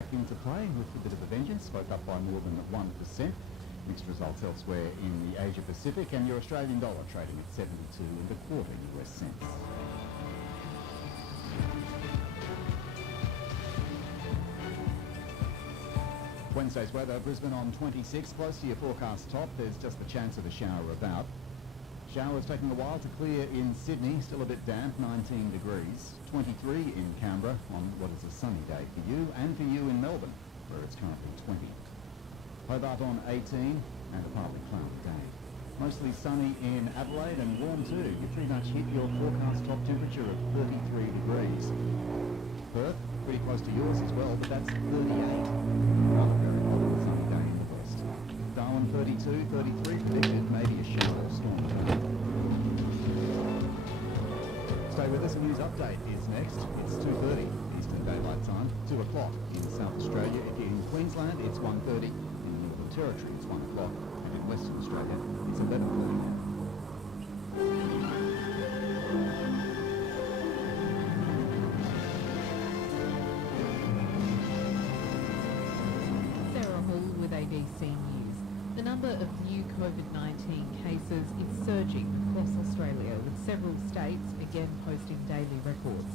Into play with a bit of a vengeance, spoke up by more than 1%. Mixed results elsewhere in the Asia Pacific, and your Australian dollar trading at 72 and a quarter US cents. Wednesday's weather, Brisbane on 26, close to your forecast top. There's just the chance of a shower about. Showers taking a while to clear in Sydney, still a bit damp, 19 degrees. 23 in Canberra on what is a sunny day for you, and for you in Melbourne, where it's currently 20. Hobart on 18, and a partly cloudy day. Mostly sunny in Adelaide and warm too. You pretty much hit your forecast top temperature of 33 degrees. Perth, pretty close to yours as well, but that's 38. Another very hot and sunny day in the west. Darwin 32, 33 predicted, maybe a shower or storm. Stay with us, a news update is next. It's 2:30 Eastern Daylight Time, 2 o'clock in South Australia. If you're in Queensland, it's 1:30. In the Northern Territory, it's 1 o'clock. And in Western Australia, it's 11:30. Sarah Hall with ABC News. The number of new COVID-19 cases is surging across Australia, with several states again posting daily records.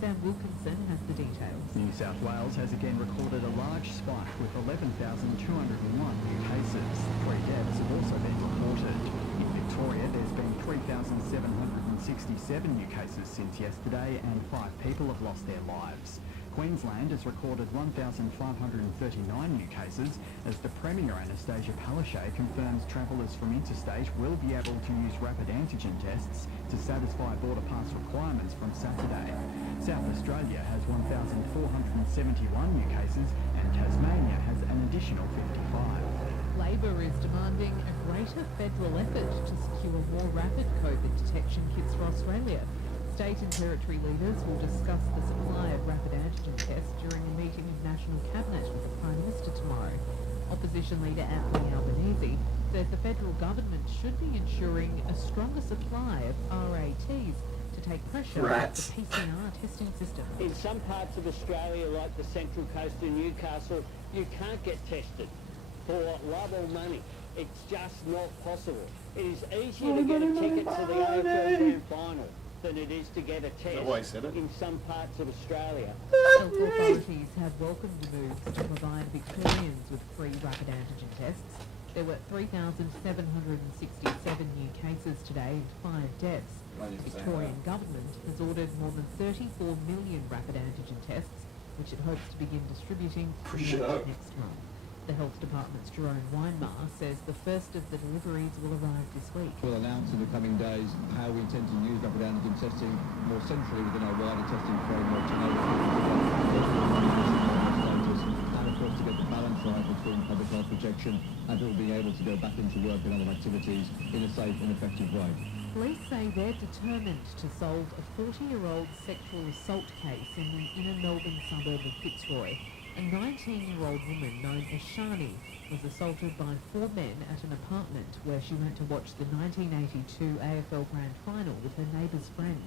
Sam Wilkinson has the details. New South Wales has again recorded a large spike with 11,201 new cases. 3 deaths have also been reported. In Victoria, there's been 3,767 new cases since yesterday, and 5 people have lost their lives. Queensland has recorded 1,539 new cases as the Premier Anastasia Palaszczuk confirms travellers from interstate will be able to use rapid antigen tests to satisfy border pass requirements from Saturday. South Australia has 1,471 new cases and Tasmania has an additional 55. Labor is demanding a greater federal effort to secure more rapid COVID detection kits for Australia. State and territory leaders will discuss the supply of rapid antigen tests during a meeting of National Cabinet with the Prime Minister tomorrow. Opposition leader Anthony Albanese says the federal government should be ensuring a stronger supply of RATs to take pressure off the PCR testing system. In some parts of Australia, like the Central Coast and Newcastle, you can't get tested for love or money. It's just not possible. It is easier to get a ticket to the AFL Grand Final than it is to get a test in some parts of Australia. Health authorities have welcomed the moves to provide Victorians with free rapid antigen tests. There were 3,767 new cases today and 5 deaths. The Victorian government has ordered more than 34 million rapid antigen tests, which it hopes to begin distributing next month. The Health Department's Jerome Weinmar says the first of the deliveries will arrive this week. We'll announce in the coming days how we intend to use rapid antigen testing more centrally within our wider testing framework to enable and of course to get the balance right between public health protection and people being able to go back into work and other activities in a safe and effective way. Police say they're determined to solve a 40-year-old sexual assault case in the inner Melbourne suburb of Fitzroy. A 19-year-old woman known as Shani was assaulted by 4 men at an apartment where she went to watch the 1982 AFL Grand Final with her neighbour's friend.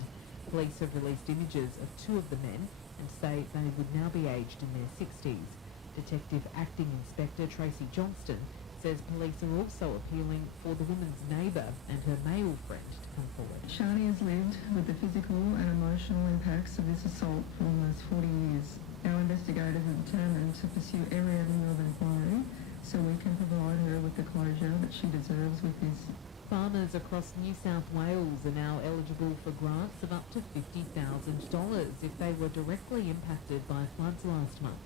Police have released images of 2 of the men and say they would now be aged in their 60s. Detective Acting Inspector Tracy Johnston says police are also appealing for the woman's neighbour and her male friend to come forward. Shani has lived with the physical and emotional impacts of this assault for almost 40 years. Our investigators are determined to pursue every avenue of inquiry so we can provide her with the closure that she deserves with this. Farmers across New South Wales are now eligible for grants of up to $50,000 if they were directly impacted by floods last month.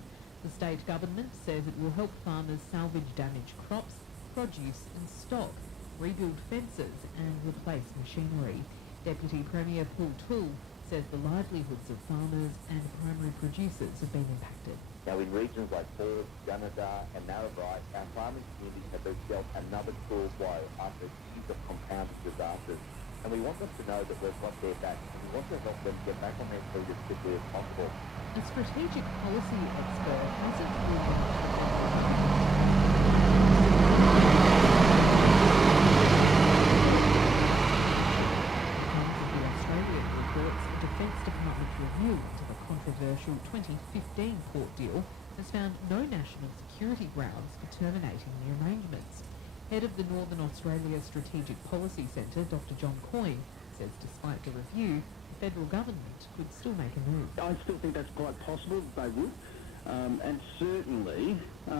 The state government says it will help farmers salvage damaged crops, produce and stock, rebuild fences and replace machinery. Deputy Premier Paul Toole says the livelihoods of farmers and primary producers have been impacted. Now in regions like Forbes, Gunnedah and Narrabri, our farming communities have been dealt another cruel blow after a series of compounded disasters. And we want them to know that we've got their back, and we want to help them get back on their feet as quickly as possible. A strategic policy expert hasn't ruled Defence Department review into the controversial 20 2015 court deal has found no national security grounds for terminating the arrangements. Head of the Northern Australia Strategic Policy Centre, Dr John Coyne, says despite the review, the federal government could still make a move. I still think that's quite possible that they would. And certainly,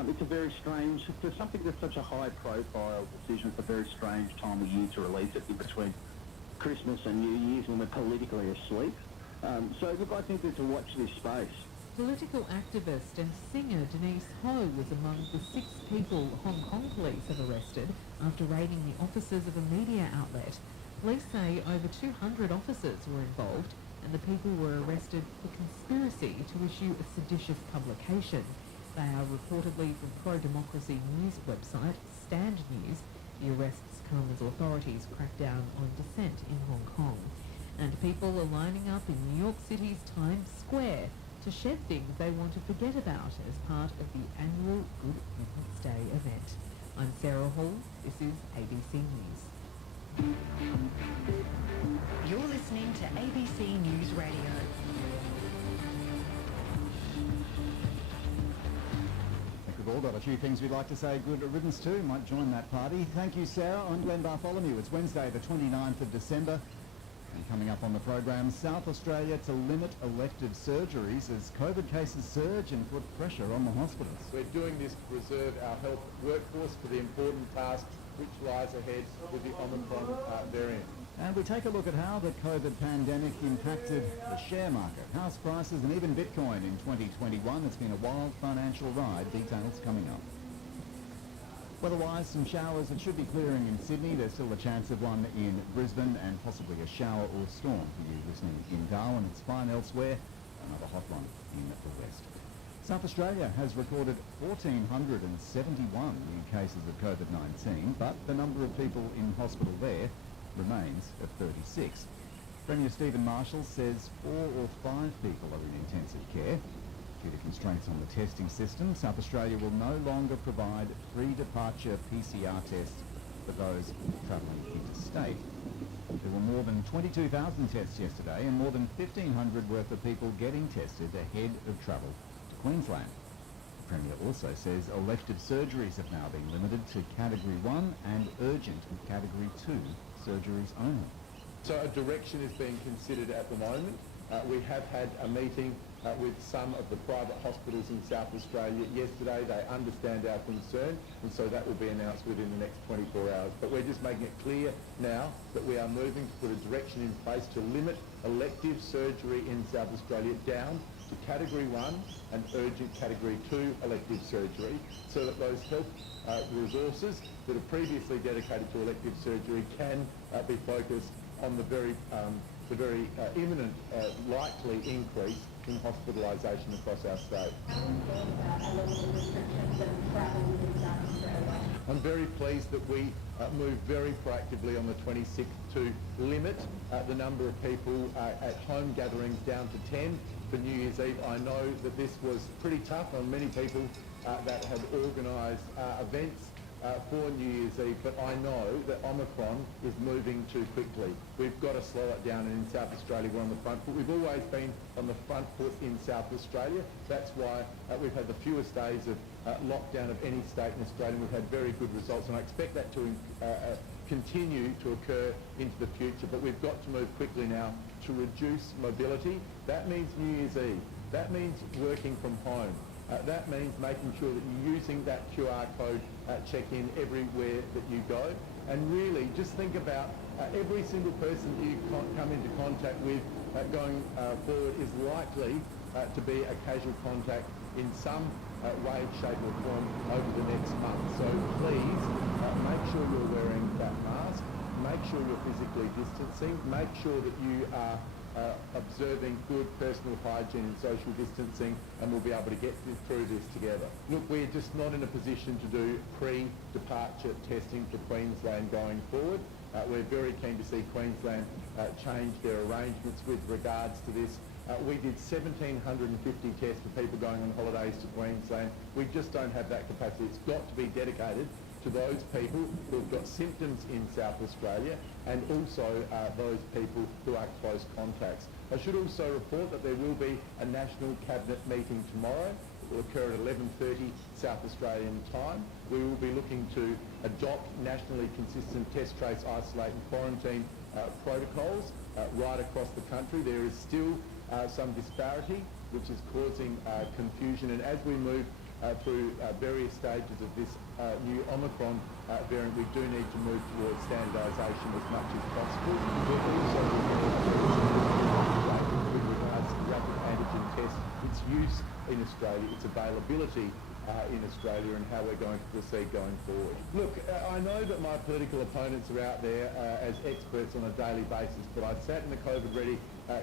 it's a very strange, for something that's such a high-profile decision, it's a very strange time of year to release it in between Christmas and New Year's when we're politically asleep. So look, I think there's a watch this space. Political activist and singer Denise Ho was among the 6 people Hong Kong police have arrested after raiding the offices of a media outlet. Police say over 200 officers were involved, and the people were arrested for conspiracy to issue a seditious publication. They are reportedly from pro-democracy news website Stand News. The arrests come as authorities crack down on dissent in Hong Kong. And people are lining up in New York City's Times Square to shed things they want to forget about as part of the annual Good Riddance Day event. I'm Sarah Hall. This is ABC News. You're listening to ABC News Radio. I think we've all got a few things we'd like to say good riddance to. Might join that party. Thank you, Sarah. I'm Glenn Bartholomew. It's Wednesday, the 29th of December. And coming up on the program, South Australia to limit elective surgeries as COVID cases surge and put pressure on the hospitals. We're doing this to preserve our health workforce for the important task which lies ahead with the Omicron variant. And we take a look at how the COVID pandemic impacted the share market, house prices and even Bitcoin in 2021. It's been a wild financial ride. Details coming up. Weather-wise, some showers. It should be clearing in Sydney. There's still a chance of one in Brisbane and possibly a shower or storm for you listening in Darwin. It's fine elsewhere. Another hot one in the west. South Australia has recorded 1,471 new cases of COVID-19, but the number of people in hospital there remains at 36. Premier Stephen Marshall says 4 or 5 people are in intensive care. Due to constraints on the testing system, South Australia will no longer provide pre-departure PCR tests for those travelling interstate. There were more than 22,000 tests yesterday and more than 1,500 worth of people getting tested ahead of travel to Queensland. The Premier also says elective surgeries have now been limited to Category 1 and urgent Category 2 surgeries only. So a direction is being considered at the moment. We have had a meeting with some of the private hospitals in South Australia yesterday. They understand our concern, and so that will be announced within the next 24 hours. But we're just making it clear now that we are moving to put a direction in place to limit elective surgery in South Australia down to Category 1 and urgent Category 2 elective surgery, so that those health resources that are previously dedicated to elective surgery can be focused on the very imminent likely increase in hospitalisation across our state. I'm very pleased that we moved very proactively on the 26th to limit the number of people at home gatherings down to 10 for New Year's Eve. I know that this was pretty tough on many people that had organised events for New Year's Eve, but I know that Omicron is moving too quickly. We've got to slow it down, and in South Australia we're on the front foot. We've always been on the front foot in South Australia. That's why we've had the fewest days of lockdown of any state in Australia, and we've had very good results, and I expect that to continue to occur into the future. But we've got to move quickly now to reduce mobility. That means New Year's Eve. That means working from home. That means making sure that you're using that QR code check-in everywhere that you go. And really, just think about every single person that you come into contact with going forward is likely to be a casual contact in some way, shape or form over the next month. So please make sure you're wearing that mask, make sure you're physically distancing, make sure that you are observing good personal hygiene and social distancing, and we'll be able to get through this together. Look, we're just not in a position to do pre-departure testing for Queensland going forward. We're very keen to see Queensland change their arrangements with regards to this. We did 1,750 tests for people going on holidays to Queensland. We just don't have that capacity. It's got to be dedicated to those people who've got symptoms in South Australia, and also those people who are close contacts. I should also report that there will be a National Cabinet meeting tomorrow. It will occur at 11:30 South Australian time. We will be looking to adopt nationally consistent test, trace, isolate and quarantine protocols right across the country. There is still some disparity which is causing confusion, and as we move through various stages of this new Omicron variant, we do need to move towards standardisation as much as possible. We're also with regards to rapid antigen tests, its use in Australia, its availability in Australia, and how we're going to proceed going forward. Look, I know that my political opponents are out there as experts on a daily basis, but I sat in the COVID Ready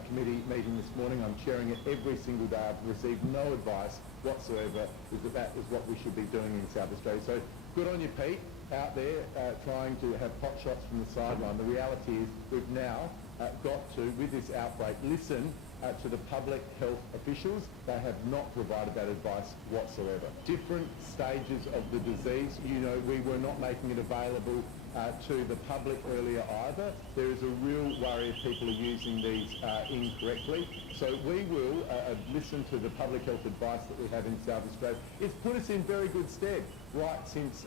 committee meeting this morning. I'm chairing it every single day. I've received no advice whatsoever that is what we should be doing in South Australia. So good on you, Pete, out there trying to have pot shots from the sideline. The reality is we've now got to, with this outbreak, listen to the public health officials. They have not provided that advice whatsoever. Different stages of the disease, you know, we were not making it available to the public earlier either. There is a real worry if people are using these incorrectly. So we will listen to the public health advice that we have in South Australia. It's put us in very good stead right since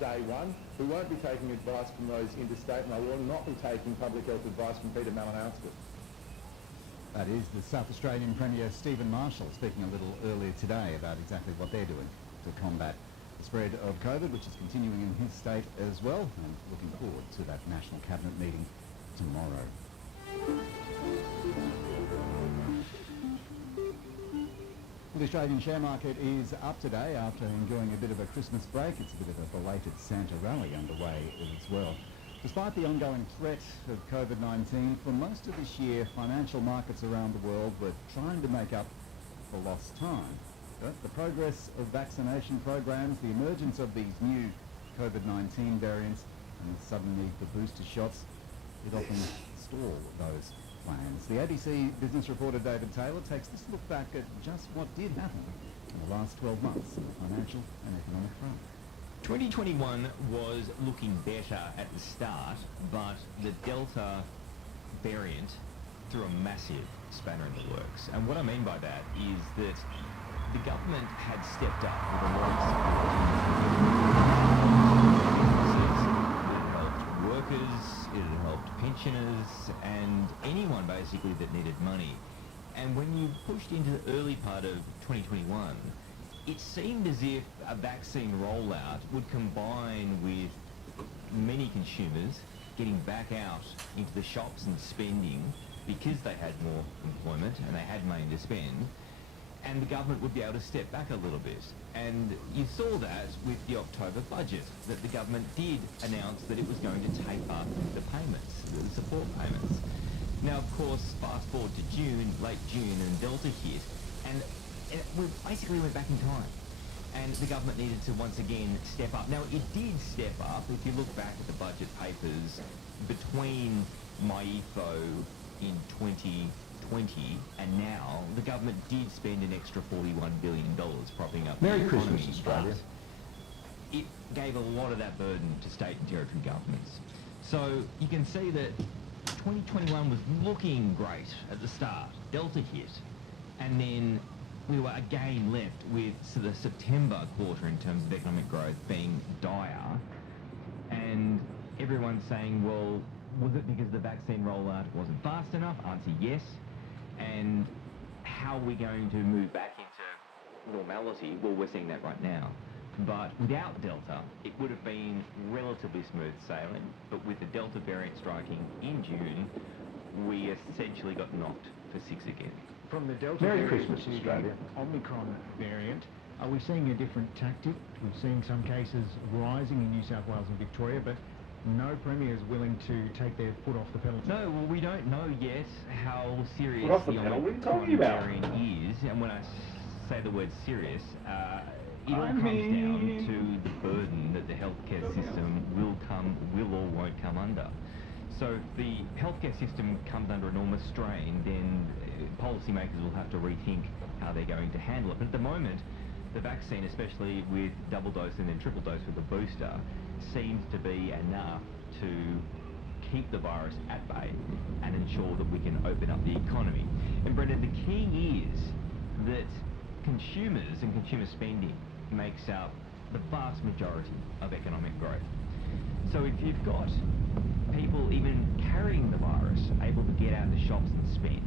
day one. We won't be taking advice from those interstate, and I will not be taking public health advice from Peter Malinauskas. That is the South Australian Premier Stephen Marshall speaking a little earlier today about exactly what they're doing to combat the spread of COVID, which is continuing in his state as well, and looking forward to that National Cabinet meeting tomorrow. Well, the Australian share market is up today after enjoying a bit of a Christmas break. It's a bit of a belated Santa rally underway as well. Despite the ongoing threat of COVID-19, for most of this year, financial markets around the world were trying to make up for lost time. But the progress of vaccination programs, the emergence of these new COVID-19 variants, and the sudden need for booster shots, it often stall those plans. The ABC business reporter David Taylor takes this look back at just what did happen in the last 12 months on the financial and economic front. 2021 was looking better at the start, but the Delta variant threw a massive spanner in the works. And what I mean by that is that the government had stepped up with a lot of support. It helped workers, it had helped pensioners, and anyone basically that needed money. And when you pushed into the early part of 2021, it seemed as if a vaccine rollout would combine with many consumers getting back out into the shops and spending because they had more employment and they had money to spend, and the government would be able to step back a little bit. And you saw that with the October budget, that the government did announce that it was going to taper the payments, the support payments. Now, of course, fast forward to June, late June, and Delta hit, and we basically went back in time. And the government needed to once again step up. Now, it did step up. If you look back at the budget papers, between MyEFO in 2020 and now, the government did spend an extra $41 billion propping up the economy. Merry Christmas, Australia. It gave a lot of that burden to state and territory governments. So you can see that 2021 was looking great at the start. Delta hit, and then we were again left with the September quarter in terms of economic growth being dire, and everyone's saying, well, was it because the vaccine rollout wasn't fast enough? Answer, yes. And how are we going to move back into normality? Well, we're seeing that right now. But without Delta, it would have been relatively smooth sailing, but with the Delta variant striking in June, we essentially got knocked for six again. From the Delta Merry variant Christmas, to Australia. the Omicron variant, are we seeing a different tactic? We've seen some cases rising in New South Wales and Victoria, but no premier is willing to take their foot off the pedal. No, well, we don't know yet how serious off the the pedal? What are you Omicron talking about? variant is, and when I say the word serious, it all comes down to the burden that the healthcare system will or won't come under. So if the healthcare system comes under enormous strain, then policymakers will have to rethink how they're going to handle it. But at the moment, the vaccine, especially with double dose and then triple dose with the booster, seems to be enough to keep the virus at bay and ensure that we can open up the economy. And Brendan, the key is that consumers and consumer spending makes up the vast majority of economic growth. So if you've got people even carrying the virus able to get out the shops and spend,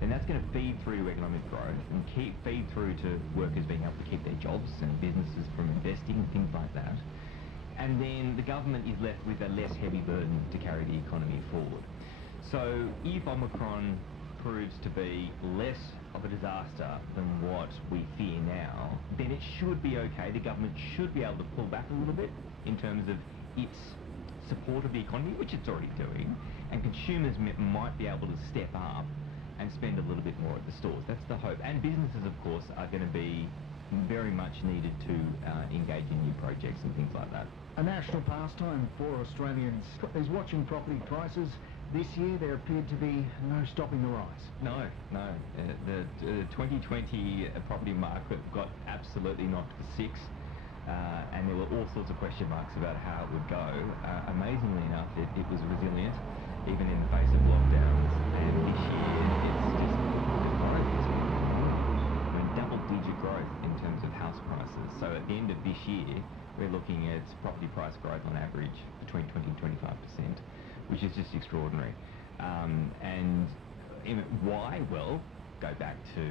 then that's going to feed through to economic growth and feed through to workers being able to keep their jobs and businesses from investing and things like that. And then the government is left with a less heavy burden to carry the economy forward. So if Omicron proves to be less of a disaster than what we fear now, then it should be okay. The government should be able to pull back a little bit in terms of its support of the economy, which it's already doing, and consumers might be able to step up and spend a little bit more at the stores. That's the hope. And businesses, of course, are going to be very much needed to engage in new projects and things like that. A national pastime for Australians is watching property prices. This year there appeared to be no stopping the rise. No. The 2020 property market got absolutely knocked for six. And there were all sorts of question marks about how it would go. Amazingly enough, it was resilient, even in the face of lockdowns. And this year, it's just growth. I mean, double-digit growth in terms of house prices. So at the end of this year, we're looking at property price growth on average between 20 and 25%, which is just extraordinary. And why? Well, go back to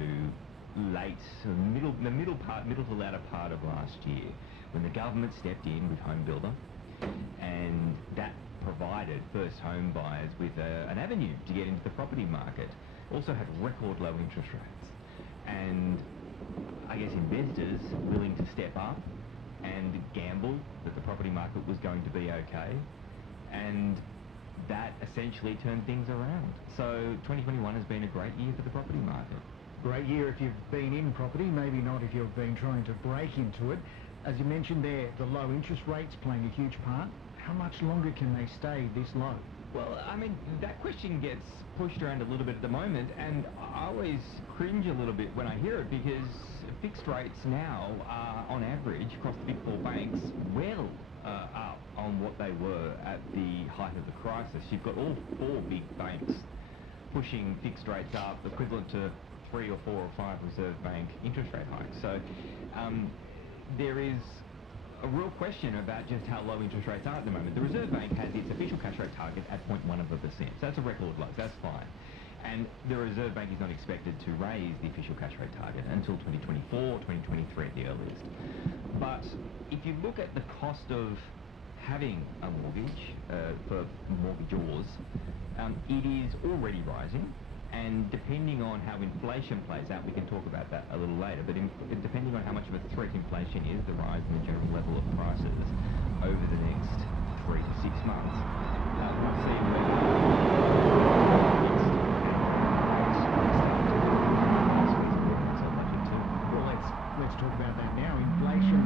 middle to latter part of last year, when the government stepped in with Home Builder, and that provided first home buyers with an avenue to get into the property market. Also had record low interest rates, and I guess investors willing to step up and gamble that the property market was going to be okay, and that essentially turned things around. So 2021 has been a great year for the property market. Great year if you've been in property, maybe not if you've been trying to break into it. As you mentioned there, the low interest rates playing a huge part. How much longer can they stay this low? Well, I mean, that question gets pushed around a little bit at the moment, and I always cringe a little bit when I hear it, because fixed rates now are, on average, across the big four banks, well up on what they were at the height of the crisis. You've got all four big banks pushing fixed rates up, equivalent to 3 or 4 or 5 Reserve Bank interest rate hikes. So there is a real question about just how low interest rates are at the moment. The Reserve Bank has its official cash rate target at 0.1%. So that's a record low. That's fine. And the Reserve Bank is not expected to raise the official cash rate target until 2024, 2023 at the earliest. But if you look at the cost of having a mortgage for mortgagors, it is already rising. And depending on how inflation plays out, we can talk about that a little later, but depending on how much of a threat inflation is, the rise in the general level of prices over the next 3 to 6 months, we'll see Well, let's talk about that now. Inflation,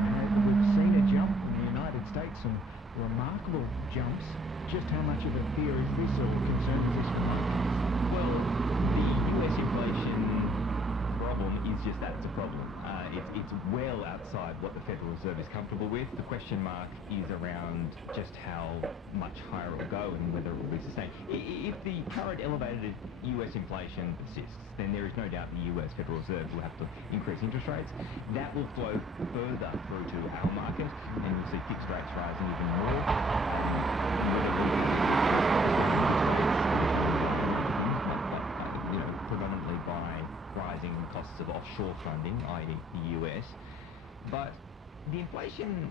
we've seen a jump in the United States, some remarkable jumps. Just how much of a fear is this, or a concern is this for markets? Well, the US inflation problem is just that, it's a problem. It's well outside what the Federal Reserve is comfortable with. The question mark is around just how much higher it will go and whether it will be sustained. If the current elevated US inflation persists, then there is no doubt the US Federal Reserve will have to increase interest rates. That will flow further through to our market, and you'll see fixed rates rising even more. Predominantly by rising costs of offshore funding, i.e. the US. But the inflation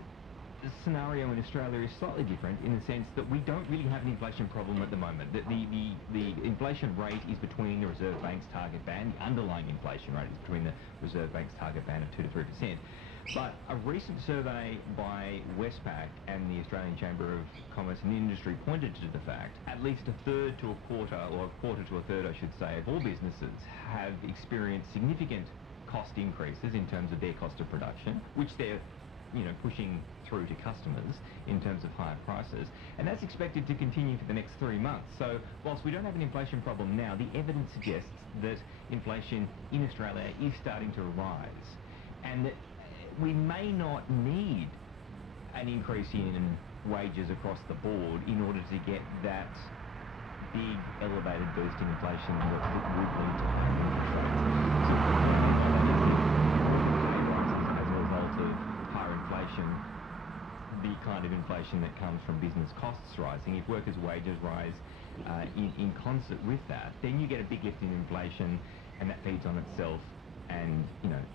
scenario in Australia is slightly different in the sense that we don't really have an inflation problem at the moment. The inflation rate is between the Reserve Bank's target band. The underlying inflation rate is between the Reserve Bank's target band of 2 to 3%. But a recent survey by Westpac and the Australian Chamber of Commerce and Industry pointed to the fact at least a third to a quarter, or a quarter to a third, I should say, of all businesses have experienced significant cost increases in terms of their cost of production, which they're pushing through to customers in terms of higher prices, and that's expected to continue for the next 3 months. So whilst we don't have an inflation problem now, the evidence suggests that inflation in Australia is starting to rise, and that we may not need an increase in wages across the board in order to get that big elevated boost in inflation that would lead to higher interest rates. As a result of higher inflation, the kind of inflation that comes from business costs rising, if workers' wages rise in concert with that, then you get a big lift in inflation, and that feeds on itself, and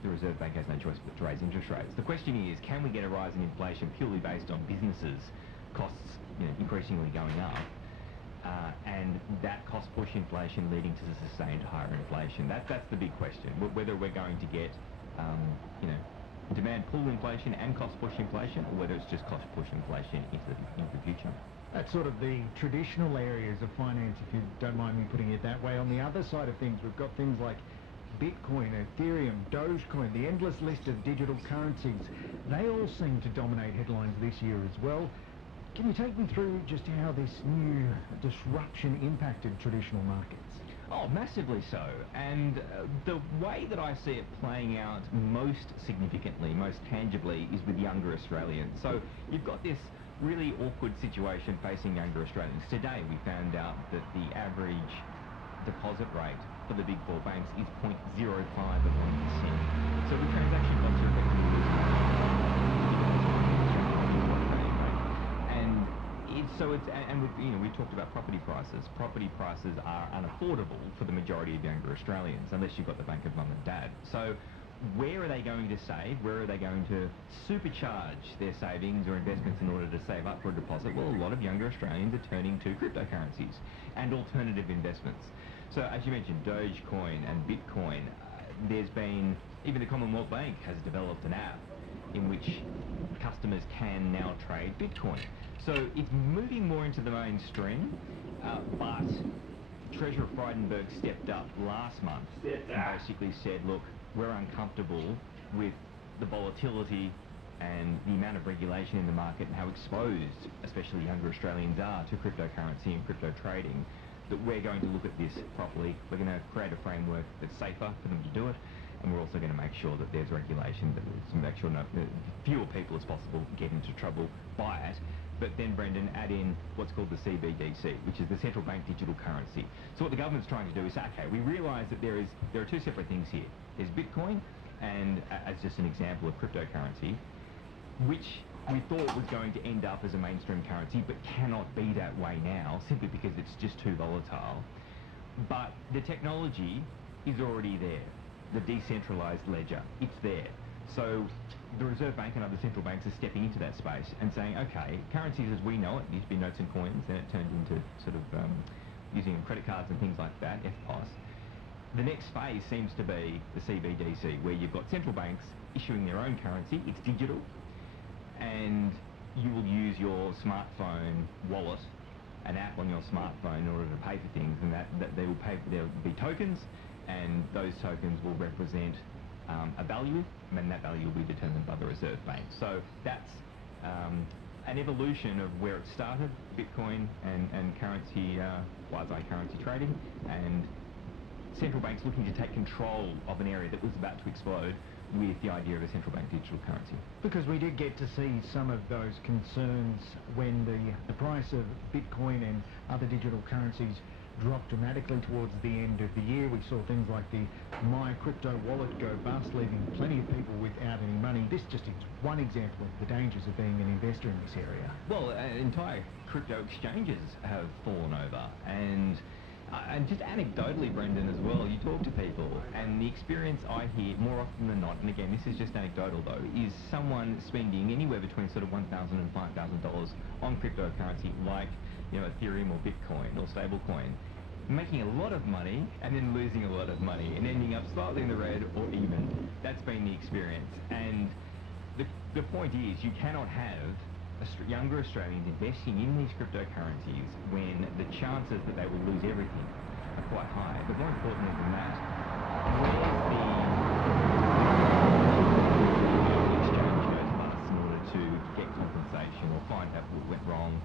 the Reserve Bank has no choice but to raise interest rates. The question is, can we get a rise in inflation purely based on businesses' costs increasingly going up, and that cost push inflation leading to sustained higher inflation? That's the big question. Whether we're going to get demand pull inflation and cost push inflation, or whether it's just cost push inflation into the future. That's sort of the traditional areas of finance, if you don't mind me putting it that way. On the other side of things, we've got things like Bitcoin, Ethereum, Dogecoin, the endless list of digital currencies. They all seem to dominate headlines this year as well. Can you take me through just how this new disruption impacted traditional markets? Oh, massively so. And the way that I see it playing out most significantly, most tangibly, is with younger Australians. So you've got this really awkward situation facing younger Australians. Today we found out that the average deposit rate for the big four banks is 0.05 of 1%. So the transaction costs are effectively losing and we talked about property prices. Property prices are unaffordable for the majority of younger Australians, unless you've got the bank of mum and dad. So where are they going to save? Where are they going to supercharge their savings or investments in order to save up for a deposit? Well, a lot of younger Australians are turning to cryptocurrencies and alternative investments. So as you mentioned, Dogecoin and Bitcoin, there's been, even the Commonwealth Bank has developed an app in which customers can now trade Bitcoin. So it's moving more into the mainstream, but Treasurer Frydenberg stepped up last month and basically said, look, we're uncomfortable with the volatility and the amount of regulation in the market and how exposed, especially younger Australians, are to cryptocurrency and crypto trading, that we're going to look at this properly. We're going to create a framework that's safer for them to do it, and we're also going to make sure that there's regulation to make sure fewer people as possible get into trouble by it. But then, Brendan, add in what's called the CBDC, which is the central bank digital currency. So what the government's trying to do is, okay, we realise that there are two separate things here. There's Bitcoin, and as just an example of cryptocurrency, which we thought was going to end up as a mainstream currency, but cannot be that way now, simply because it's just too volatile. But the technology is already there. The decentralised ledger, it's there. So the Reserve Bank and other central banks are stepping into that space and saying, okay, currencies as we know it, used to be notes and coins, then it turned into sort of using credit cards and things like that, EFTPOS. The next phase seems to be the CBDC, where you've got central banks issuing their own currency, it's digital, and you will use your smartphone wallet, an app on your smartphone, in order to pay for things, and that there'll be tokens, and those tokens will represent a value, and that value will be determined by the Reserve Bank. So that's an evolution of where it started, Bitcoin and currency, quasi-currency trading, and central banks looking to take control of an area that was about to explode with the idea of a central bank digital currency. Because we did get to see some of those concerns when the price of Bitcoin and other digital currencies dropped dramatically towards the end of the year. We saw things like the My Crypto wallet go bust, leaving plenty of people without any money. This just is one example of the dangers of being an investor in this area. Well, entire crypto exchanges have fallen over, and just anecdotally, Brendan, as well, you talk to people, and the experience I hear more often than not, and again, this is just anecdotal though, is someone spending anywhere between sort of $1,000 and $5,000 on cryptocurrency like, Ethereum or Bitcoin or stablecoin, making a lot of money and then losing a lot of money and ending up slightly in the red or even. That's been the experience. And the point is, you cannot have younger Australians investing in these cryptocurrencies when the chances that they will lose everything are quite high. But more importantly than that, where's the exchange goes bust in order to get compensation or find out what went wrong,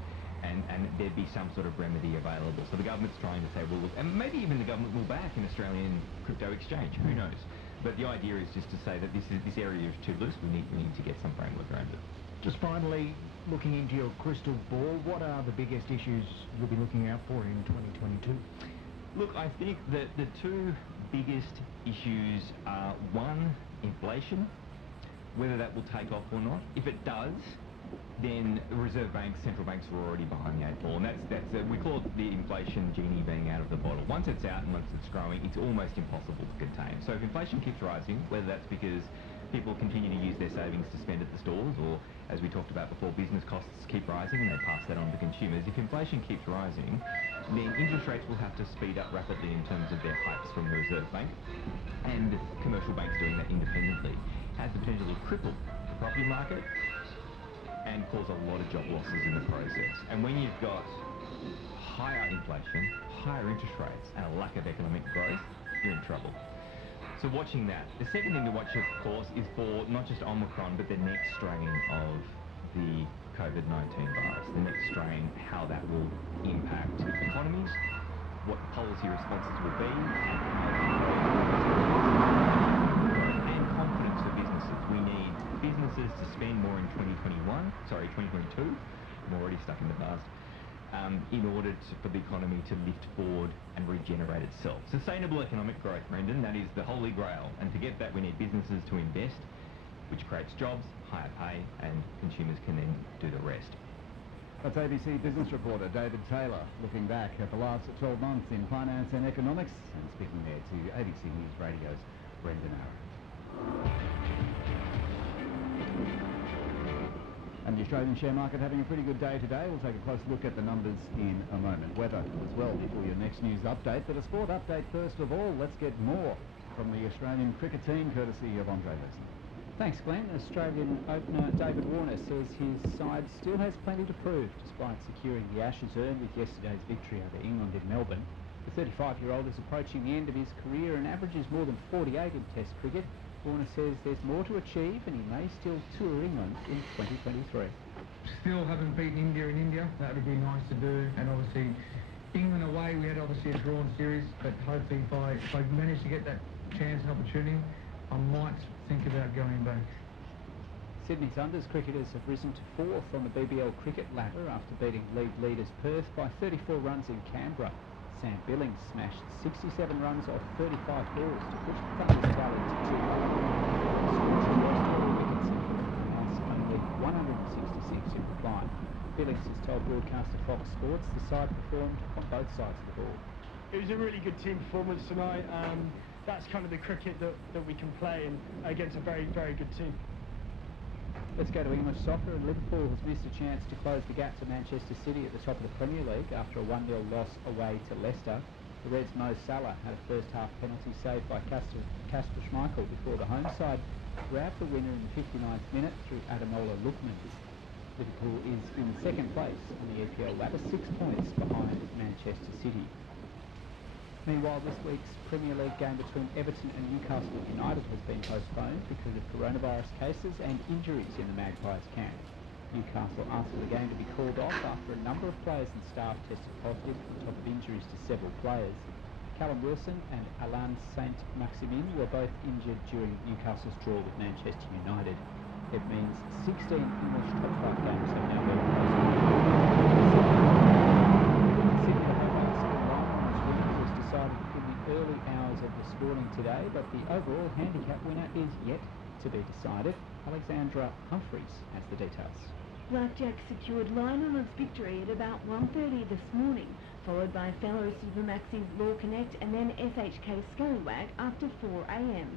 and there'd be some sort of remedy available. So the government's trying to say, well, look, and maybe even the government will back an Australian crypto exchange, who knows? But the idea is just to say that this area is too loose, we need to get some framework around it. Just finally, looking into your crystal ball, what are the biggest issues you'll be looking out for in 2022? Look, I think that the two biggest issues are, one, inflation, whether that will take off or not. If it does, then Reserve Banks, central banks are already behind the eight ball, and we call it the inflation genie being out of the bottle. Once it's out and once it's growing, it's almost impossible to contain. So if inflation keeps rising, whether that's because people continue to use their savings to spend at the stores, or, as we talked about before, business costs keep rising and they pass that on to consumers. If inflation keeps rising, then interest rates will have to speed up rapidly in terms of their hikes from the Reserve Bank, and commercial banks doing that independently has the potential to cripple the property market and cause a lot of job losses in the process. And when you've got higher inflation, higher interest rates, and a lack of economic growth, you're in trouble. So watching that. The second thing to watch, of course, is for not just Omicron, but the next strain of the COVID-19 virus. The next strain, how that will impact economies, what policy responses will be, and confidence for businesses. We need businesses to spend more in 2022. I'm already stuck in the past. In order for the economy to lift forward and regenerate itself. Sustainable economic growth, Brendan, that is the holy grail. And to get that, we need businesses to invest, which creates jobs, higher pay, and consumers can then do the rest. That's ABC business reporter David Taylor looking back at the last 12 months in finance and economics, and speaking there to ABC News Radio's Brendan Aaron. And the Australian share market having a pretty good day today. We'll take a close look at the numbers in a moment. Weather as well before your next news update. But a sport update first of all. Let's get more from the Australian cricket team, courtesy of Andre Leslie. Thanks, Glenn. Australian opener David Warner says his side still has plenty to prove, despite securing the Ashes earned with yesterday's victory over England in Melbourne. The 35-year-old is approaching the end of his career and averages more than 48 in Test cricket. Warner says there's more to achieve and he may still tour England in 2023. Still haven't beaten India in India. That would be nice to do. And obviously, England away, we had obviously a drawn series, but hopefully if I manage to get that chance and opportunity, I might think about going back. Sydney Thunder's cricketers have risen to fourth on the BBL cricket ladder after beating league leaders Perth by 34 runs in Canberra. Sam Billings smashed 67 runs off 35 balls to push the Thunder's tally to 2. Only 166 in reply. Billings has told broadcaster Fox Sports the side performed on both sides of the ball. It was a really good team performance tonight. That's kind of the cricket that we can play in against a very, very good team. Let's go to English soccer, and Liverpool has missed a chance to close the gap to Manchester City at the top of the Premier League after a 1-0 loss away to Leicester. The Reds' Mo Salah had a first-half penalty saved by Kasper Schmeichel before the home side grabbed the winner in the 59th minute through Ademola Lookman. Liverpool is in second place on the EPL ladder, 6 points behind Manchester City. Meanwhile, this week's Premier League game between Everton and Newcastle United has been postponed because of coronavirus cases and injuries in the Magpies camp. Newcastle asked for the game to be called off after a number of players and staff tested positive on top of injuries to several players. Callum Wilson and Alain Saint-Maximin were both injured during Newcastle's draw with Manchester United. It means 16 English top flight games have now been postponed. Decided in the early hours of this morning today, but the overall handicap winner is yet to be decided. Alexandra Humphreys has the details. Blackjack secured Line Honour's victory at about 1:30 this morning, followed by fellow Supermax's Law Connect and then SHK Scallywag after 4 a.m.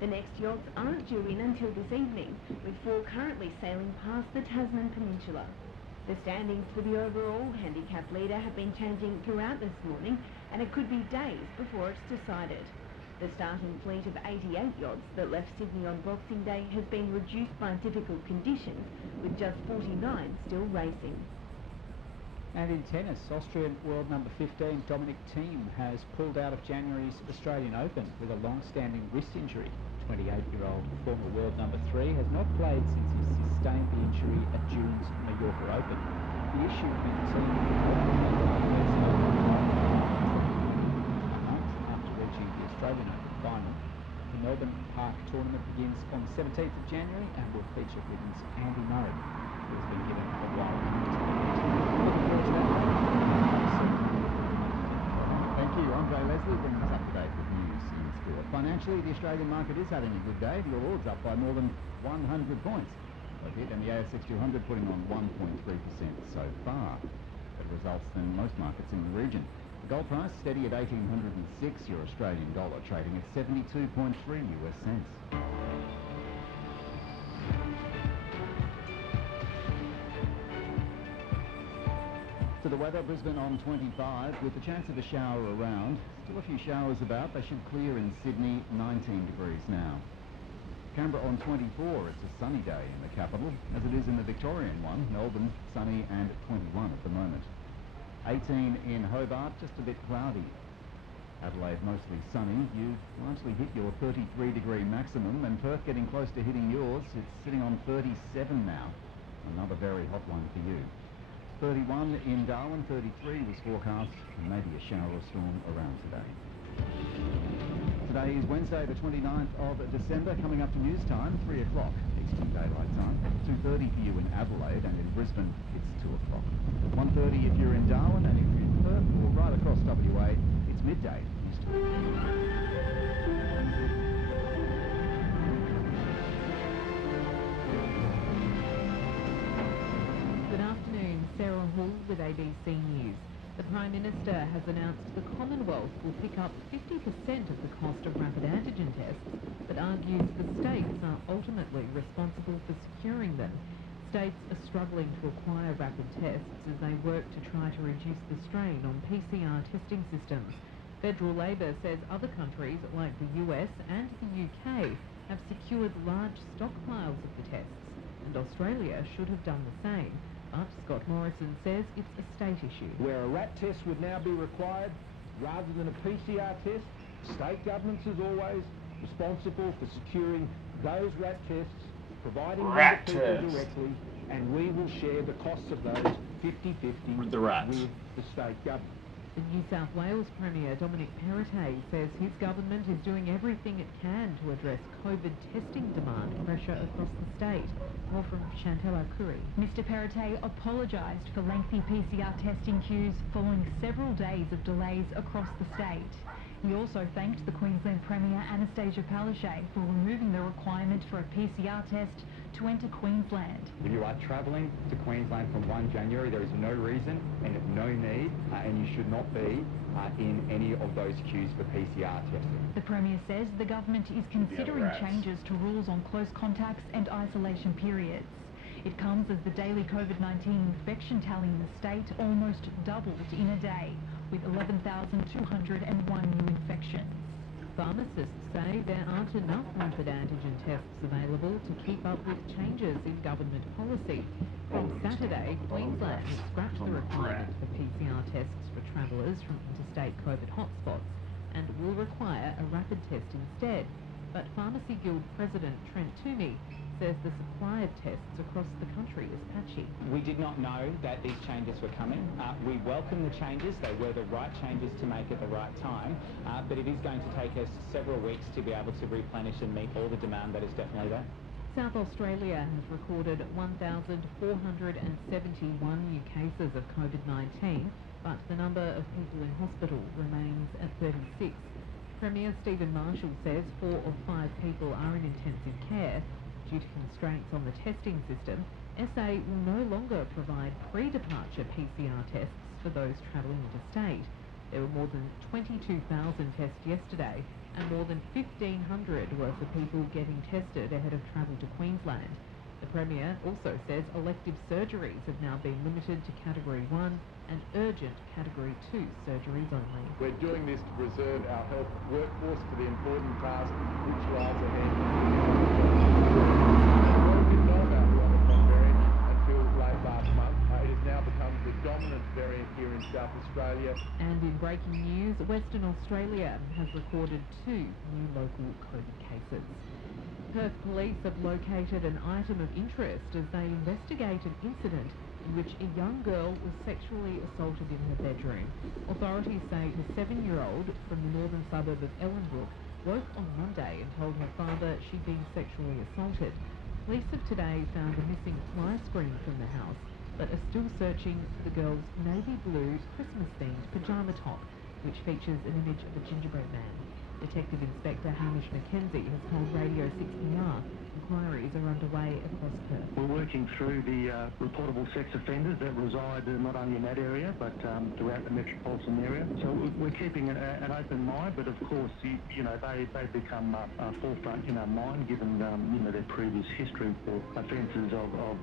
The next yachts aren't due in until this evening, with 4 currently sailing past the Tasman Peninsula. The standings for the overall handicap leader have been changing throughout this morning, and it could be days before it's decided. The starting fleet of 88 yachts that left Sydney on Boxing Day has been reduced by difficult conditions, with just 49 still racing. And in tennis, Austrian world number 15 Dominic Thiem has pulled out of January's Australian Open with a long-standing wrist injury. 28-year-old former world number 3 has not played since he sustained the injury at June's Mallorca Open. The issue meant Thiem after reaching the Australian Open final. The Melbourne Park tournament begins on the 17th of January and will feature Britain's Andy Murray, who has been given a We'll bring us up to date with news in sport. Financially, the Australian market is having a good day. The All Ords up by more than 100 points. And the ASX 200 putting on 1.3% so far. Better results than most markets in the region. The gold price steady at 1,806 your Australian dollar, trading at 72.3 US cents. To the weather, Brisbane on 25 with the chance of a shower around. Still a few showers about. They should clear in Sydney, 19 degrees now. Canberra on 24, it's a sunny day in the capital, as it is in the Victorian one. Melbourne, sunny and 21 at the moment. 18 in Hobart, just a bit cloudy. Adelaide, mostly sunny. You've largely hit your 33-degree maximum, and Perth getting close to hitting yours. It's sitting on 37 now. Another very hot one for you. 31 in Darwin, 33 was forecast, and maybe a shower or storm around today. Today is Wednesday, the 29th of December. Coming up to news time, 3 o'clock Eastern Daylight Time. 2:30 for you in Adelaide, and in Brisbane it's 2 o'clock. 1:30 if you're in Darwin, and if you're in Perth or right across WA, it's midday Eastern. Good afternoon, Sarah Hall with ABC News. The Prime Minister has announced the Commonwealth will pick up 50% of the cost of rapid antigen tests, but argues the states are ultimately responsible for securing them. States are struggling to acquire rapid tests as they work to try to reduce the strain on PCR testing systems. Federal Labor says other countries like the US and the UK have secured large stockpiles of the tests, and Australia should have done the same. But Scott Morrison says it's a state issue. Where a RAT test would now be required rather than a PCR test, state governments as always responsible for securing those RAT tests, providing them to people directly, and we will share the costs of those 50-50 with the state government. The New South Wales Premier Dominic Perrottet says his government is doing everything it can to address COVID testing demand pressure across the state. More from Chantelle Arcuri. Mr Perrottet apologised for lengthy PCR testing queues following several days of delays across the state. He also thanked the Queensland Premier Anastasia Palaszczuk for removing the requirement for a PCR test to enter Queensland. If you are travelling to Queensland from 1 January, there is no reason and no need, and you should not be in any of those queues for PCR testing. The Premier says the government is considering changes to rules on close contacts and isolation periods. It comes as the daily COVID-19 infection tally in the state almost doubled in a day, with 11,201 new infections. Pharmacists say there aren't enough rapid antigen tests available to keep up with changes in government policy. From Saturday, Queensland has scrapped the requirement for PCR tests for travellers from interstate COVID hotspots and will require a rapid test instead. But Pharmacy Guild President Trent Toomey says the supply of tests across the country is patchy. We did not know that these changes were coming. We welcome the changes. They were the right changes to make at the right time, but it is going to take us several weeks to be able to replenish and meet all the demand that is definitely there. South Australia has recorded 1,471 new cases of COVID-19, but the number of people in hospital remains at 36. Premier Stephen Marshall says 4 of 5 people are in intensive care. Due to constraints on the testing system, SA will no longer provide pre-departure PCR tests for those travelling interstate. There were more than 22,000 tests yesterday, and more than 1,500 were for people getting tested ahead of travel to Queensland. The Premier also says elective surgeries have now been limited to Category 1 and urgent Category 2 surgeries only. We're doing this to preserve our health workforce for the important task which lies ahead. We didn't know about the Omicron variant until late last month. It has now become the dominant variant here in South Australia. And in breaking news, Western Australia has recorded 2 new local COVID cases. Perth police have located an item of interest as they investigate an incident in which a young girl was sexually assaulted in her bedroom. Authorities say her 7-year-old from the northern suburb of Ellenbrook woke on Monday and told her father she'd been sexually assaulted. Police have today found a missing fly screen from the house, but are still searching for the girl's navy blue Christmas-themed pyjama top. which features an image of a gingerbread man. Detective Inspector Hamish McKenzie has told Radio 60R inquiries are underway across Perth. We're working through the reportable sex offenders that reside not only in that area but throughout the metropolitan area. So we're keeping an open mind, but of course, they become forefront in our mind given their previous history for offences of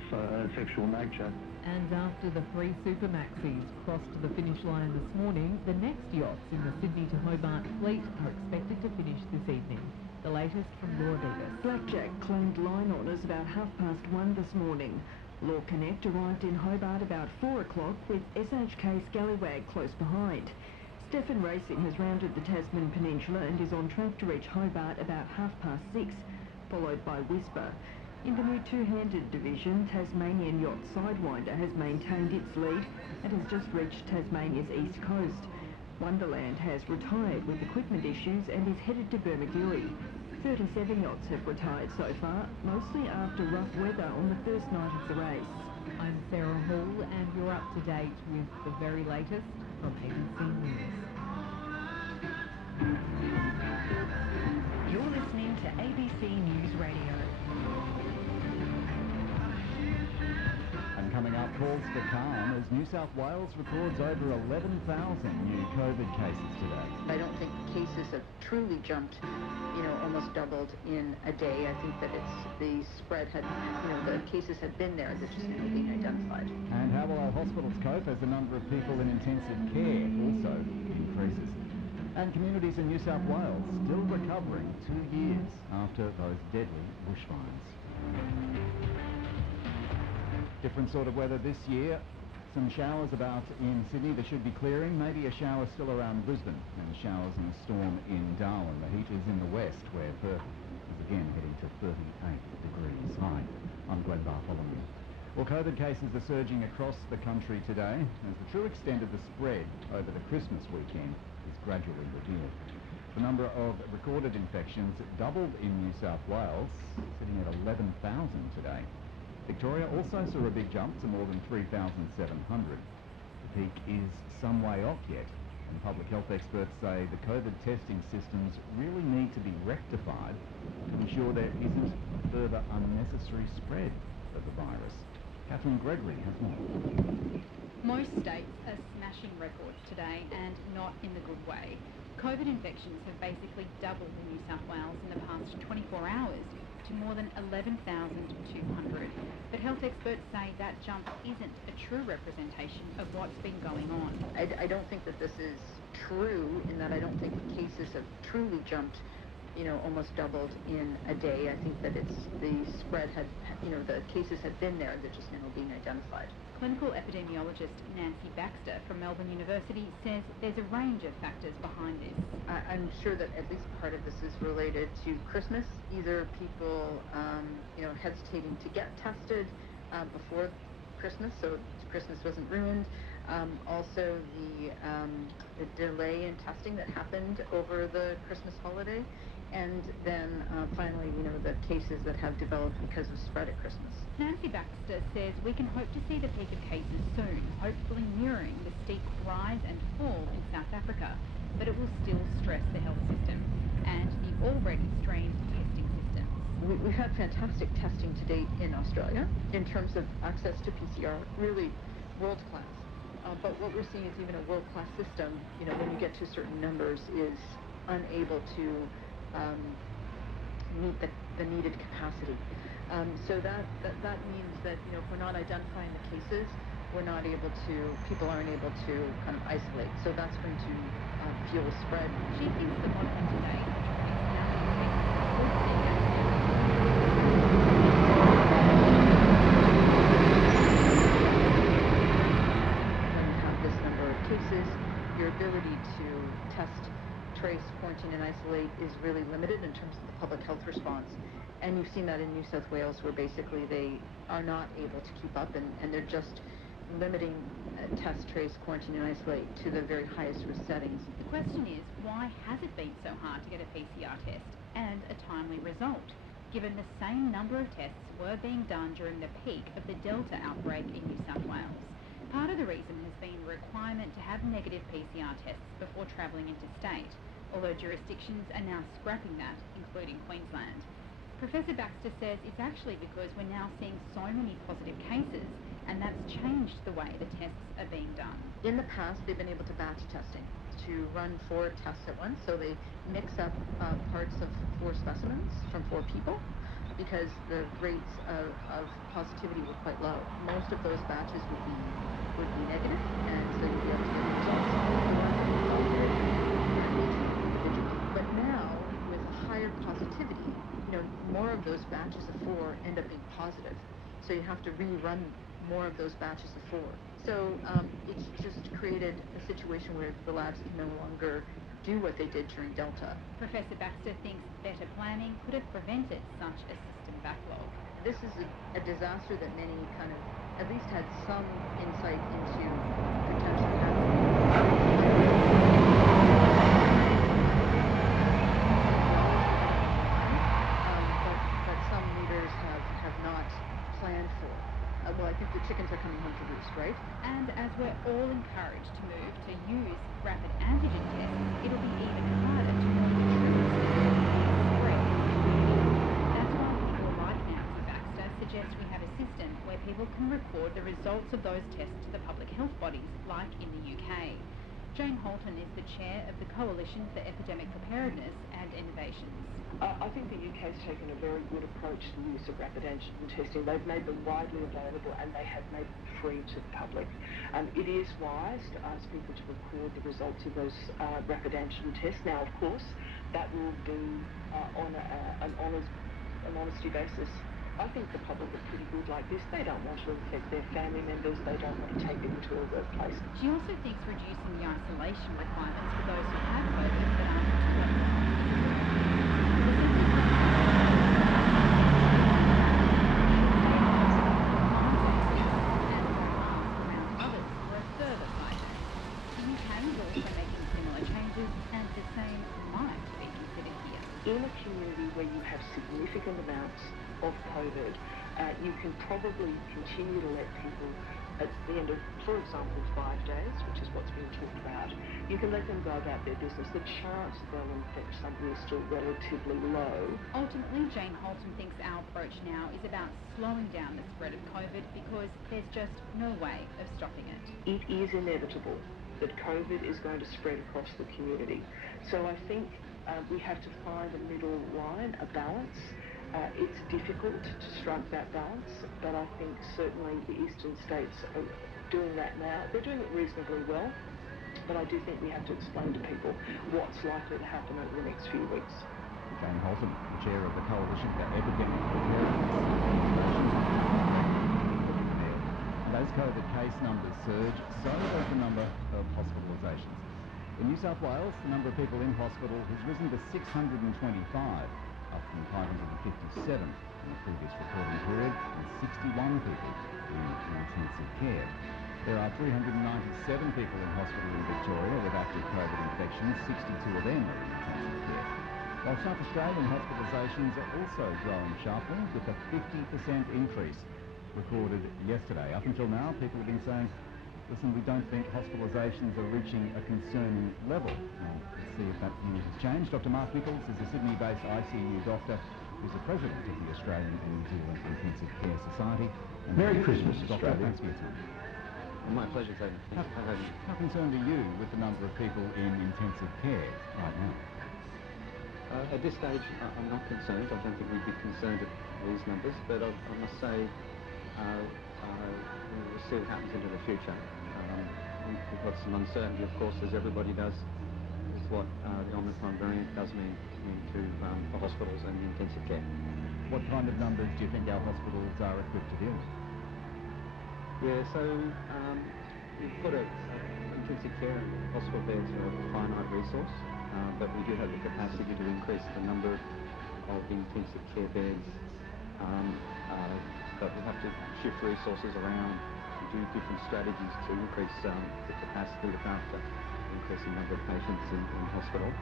sexual nature. And after the 3 Supermaxis crossed the finish line this morning, the next yachts in the Sydney to Hobart fleet are expected to finish this evening. The latest from Laura Beavis. Blackjack claimed line honours about 1:30 this morning. Law Connect arrived in Hobart about 4 o'clock with SHK Scallywag close behind. Stefan Racing has rounded the Tasman Peninsula and is on track to reach Hobart about 6:30, followed by Whisper. In the new two-handed division, Tasmanian yacht Sidewinder has maintained its lead and has just reached Tasmania's east coast. Wonderland has retired with equipment issues and is headed to Bermagui. 37 yachts have retired so far, mostly after rough weather on the first night of the race. I'm Sarah Hall and you're up to date with the very latest from ABC News. You're listening to ABC News Radio. And coming up, calls for calm as New South Wales records over 11,000 new COVID cases today. I don't think cases have truly jumped, almost doubled in a day. I think that the spread had, the cases had been there, they're just now being identified. And how will our hospitals cope as the number of people in intensive care also increases? And communities in New South Wales still recovering 2 years after those deadly bushfires. Different sort of weather this year. Some showers about in Sydney. There should be clearing. Maybe a shower still around Brisbane and showers and a storm in Darwin. The heat is in the west where Perth is again heading to 38 degrees. Hi, I'm Glenn Bartholomew. Well, COVID cases are surging across the country today as the true extent of the spread over the Christmas weekend is gradually revealed. The number of recorded infections doubled in New South Wales, sitting at 11,000 today. Victoria also saw a big jump to more than 3,700. The peak is some way off yet, and public health experts say the COVID testing systems really need to be rectified to ensure there isn't a further unnecessary spread of the virus. Catherine Gregory has more. Most states are smashing records today, and not in the good way. COVID infections have basically doubled in New South Wales in the past 24 hours to more than 11,200. But health experts say that jump isn't a true representation of what's been going on. I don't think that this is true in that I don't think cases have truly jumped, almost doubled in a day. I think that the spread had, the cases had been there, they're just now being identified. Clinical epidemiologist Nancy Baxter from Melbourne University says there's a range of factors behind this. I'm sure that at least part of this is related to Christmas, either people, hesitating to get tested before Christmas, so Christmas wasn't ruined. Also the delay in testing that happened over the Christmas holiday. And then finally, the cases that have developed because of spread at Christmas. Nancy Baxter says we can hope to see the peak of cases soon, hopefully mirroring the steep rise and fall in South Africa, but it will still stress the health system and the already strained testing systems. We've had fantastic testing to date in Australia in terms of access to PCR, really world-class. But what we're seeing is even a world-class system, when you get to certain numbers, is unable to meet the needed capacity. So that means that, if we're not identifying the cases, people aren't able to kind of isolate. So that's going to fuel spread. She thinks the modelling today when you have this number of cases, your ability to test, trace, quarantine, and isolate is really limited in terms of the public health response. And you've seen that in New South Wales, where basically they are not able to keep up, and they're just limiting test, trace, quarantine, and isolate to the very highest risk settings. The question is, why has it been so hard to get a PCR test and a timely result, given the same number of tests were being done during the peak of the Delta outbreak in New South Wales? Part of the reason has been a requirement to have negative PCR tests before travelling interstate, although jurisdictions are now scrapping that, including Queensland. Professor Baxter says it's actually because we're now seeing so many positive cases, and that's changed the way the tests are being done. In the past, they've been able to batch testing, to run 4 tests at once, so they mix up parts of 4 specimens from 4 people, because the rates of positivity were quite low. Most of those batches would be negative, and so you'd be able to get the results. The ones that were positive were individually. But now, with higher positivity, more of those batches of 4 end up being positive. So you have to rerun more of those batches of 4. So it's just created a situation where the labs can no longer do what they did during Delta. Professor Baxter thinks better planning could have prevented such a system backlog. This is a disaster that many kind of at least had some insight into potentially happening. But some leaders have not planned for. Well, I think the chickens are coming home to roost, right? And as we're all encouraged to move to use rapid antigen tests, it'll be even harder to know the true spread. That's why people like Nancy Baxter suggest we have a system where people can record the results of those tests to the public health bodies, like in the UK. Jane Holton is the chair of the Coalition for Epidemic Preparedness and Innovations. I think the UK's taken a very good approach to the use of rapid antigen testing. They've made them widely available and they have made them free to the public. It is wise to ask people to record the results of those rapid antigen tests. Now, of course, that will be on an honesty basis. I think the public are pretty good like this. They don't want to infect their family members. They don't want to take them into a workplace. She also thinks reducing the isolation requirements for those who have COVID but aren't hospitalised. In a community where you have significant amounts of COVID, you can probably continue to let people, at the end of, for example, 5 days, which is what's being talked about, you can let them go about their business. The chance that they'll infect somebody is still relatively low. Ultimately, Jane Holton thinks our approach now is about slowing down the spread of COVID because there's just no way of stopping it. It is inevitable that COVID is going to spread across the community. So I think we have to find a middle line, a balance. It's difficult to strike that balance, but I think certainly the eastern states are doing that now. They're doing it reasonably well, but I do think we have to explain to people what's likely to happen over the next few weeks. Jane Holton, the chair of the Coalition for Epidemic Preparedness. And as COVID case numbers surge, so does the number of hospitalisations. In New South Wales, the number of people in hospital has risen to 625, up from 557 in the previous reporting period, and 61 people in intensive care. There are 397 people in hospital in Victoria with active COVID infections, 62 of them are in intensive care. While South Australian hospitalisations are also growing sharply, with a 50% increase recorded yesterday. Up until now, people have been saying, listen, we don't think hospitalisations are reaching a concerning level. Let's see if that news has changed. Dr. Mark Nichols is a Sydney-based ICU doctor who's the president of the Australian and New Zealand Intensive Care Society. And Merry Christmas, Doctor, Australia. thanks for your time. My pleasure, David. Thanks for having me. How concerned are you with the number of people in intensive care right now? At this stage, I'm not concerned. I don't think we'd be concerned at these numbers, but I must say we'll see what happens into the future. We've got some uncertainty, of course, as everybody does, with what the Omicron variant does mean to the hospitals and the intensive care. What kind of numbers do you think our hospitals are equipped to deal with? Yeah, so we've got intensive care and hospital beds are a finite resource, but we do have the capacity to increase the number of intensive care beds, but we have to shift resources around to do different strategies to increase the capacity to look after increasing number of patients in hospital.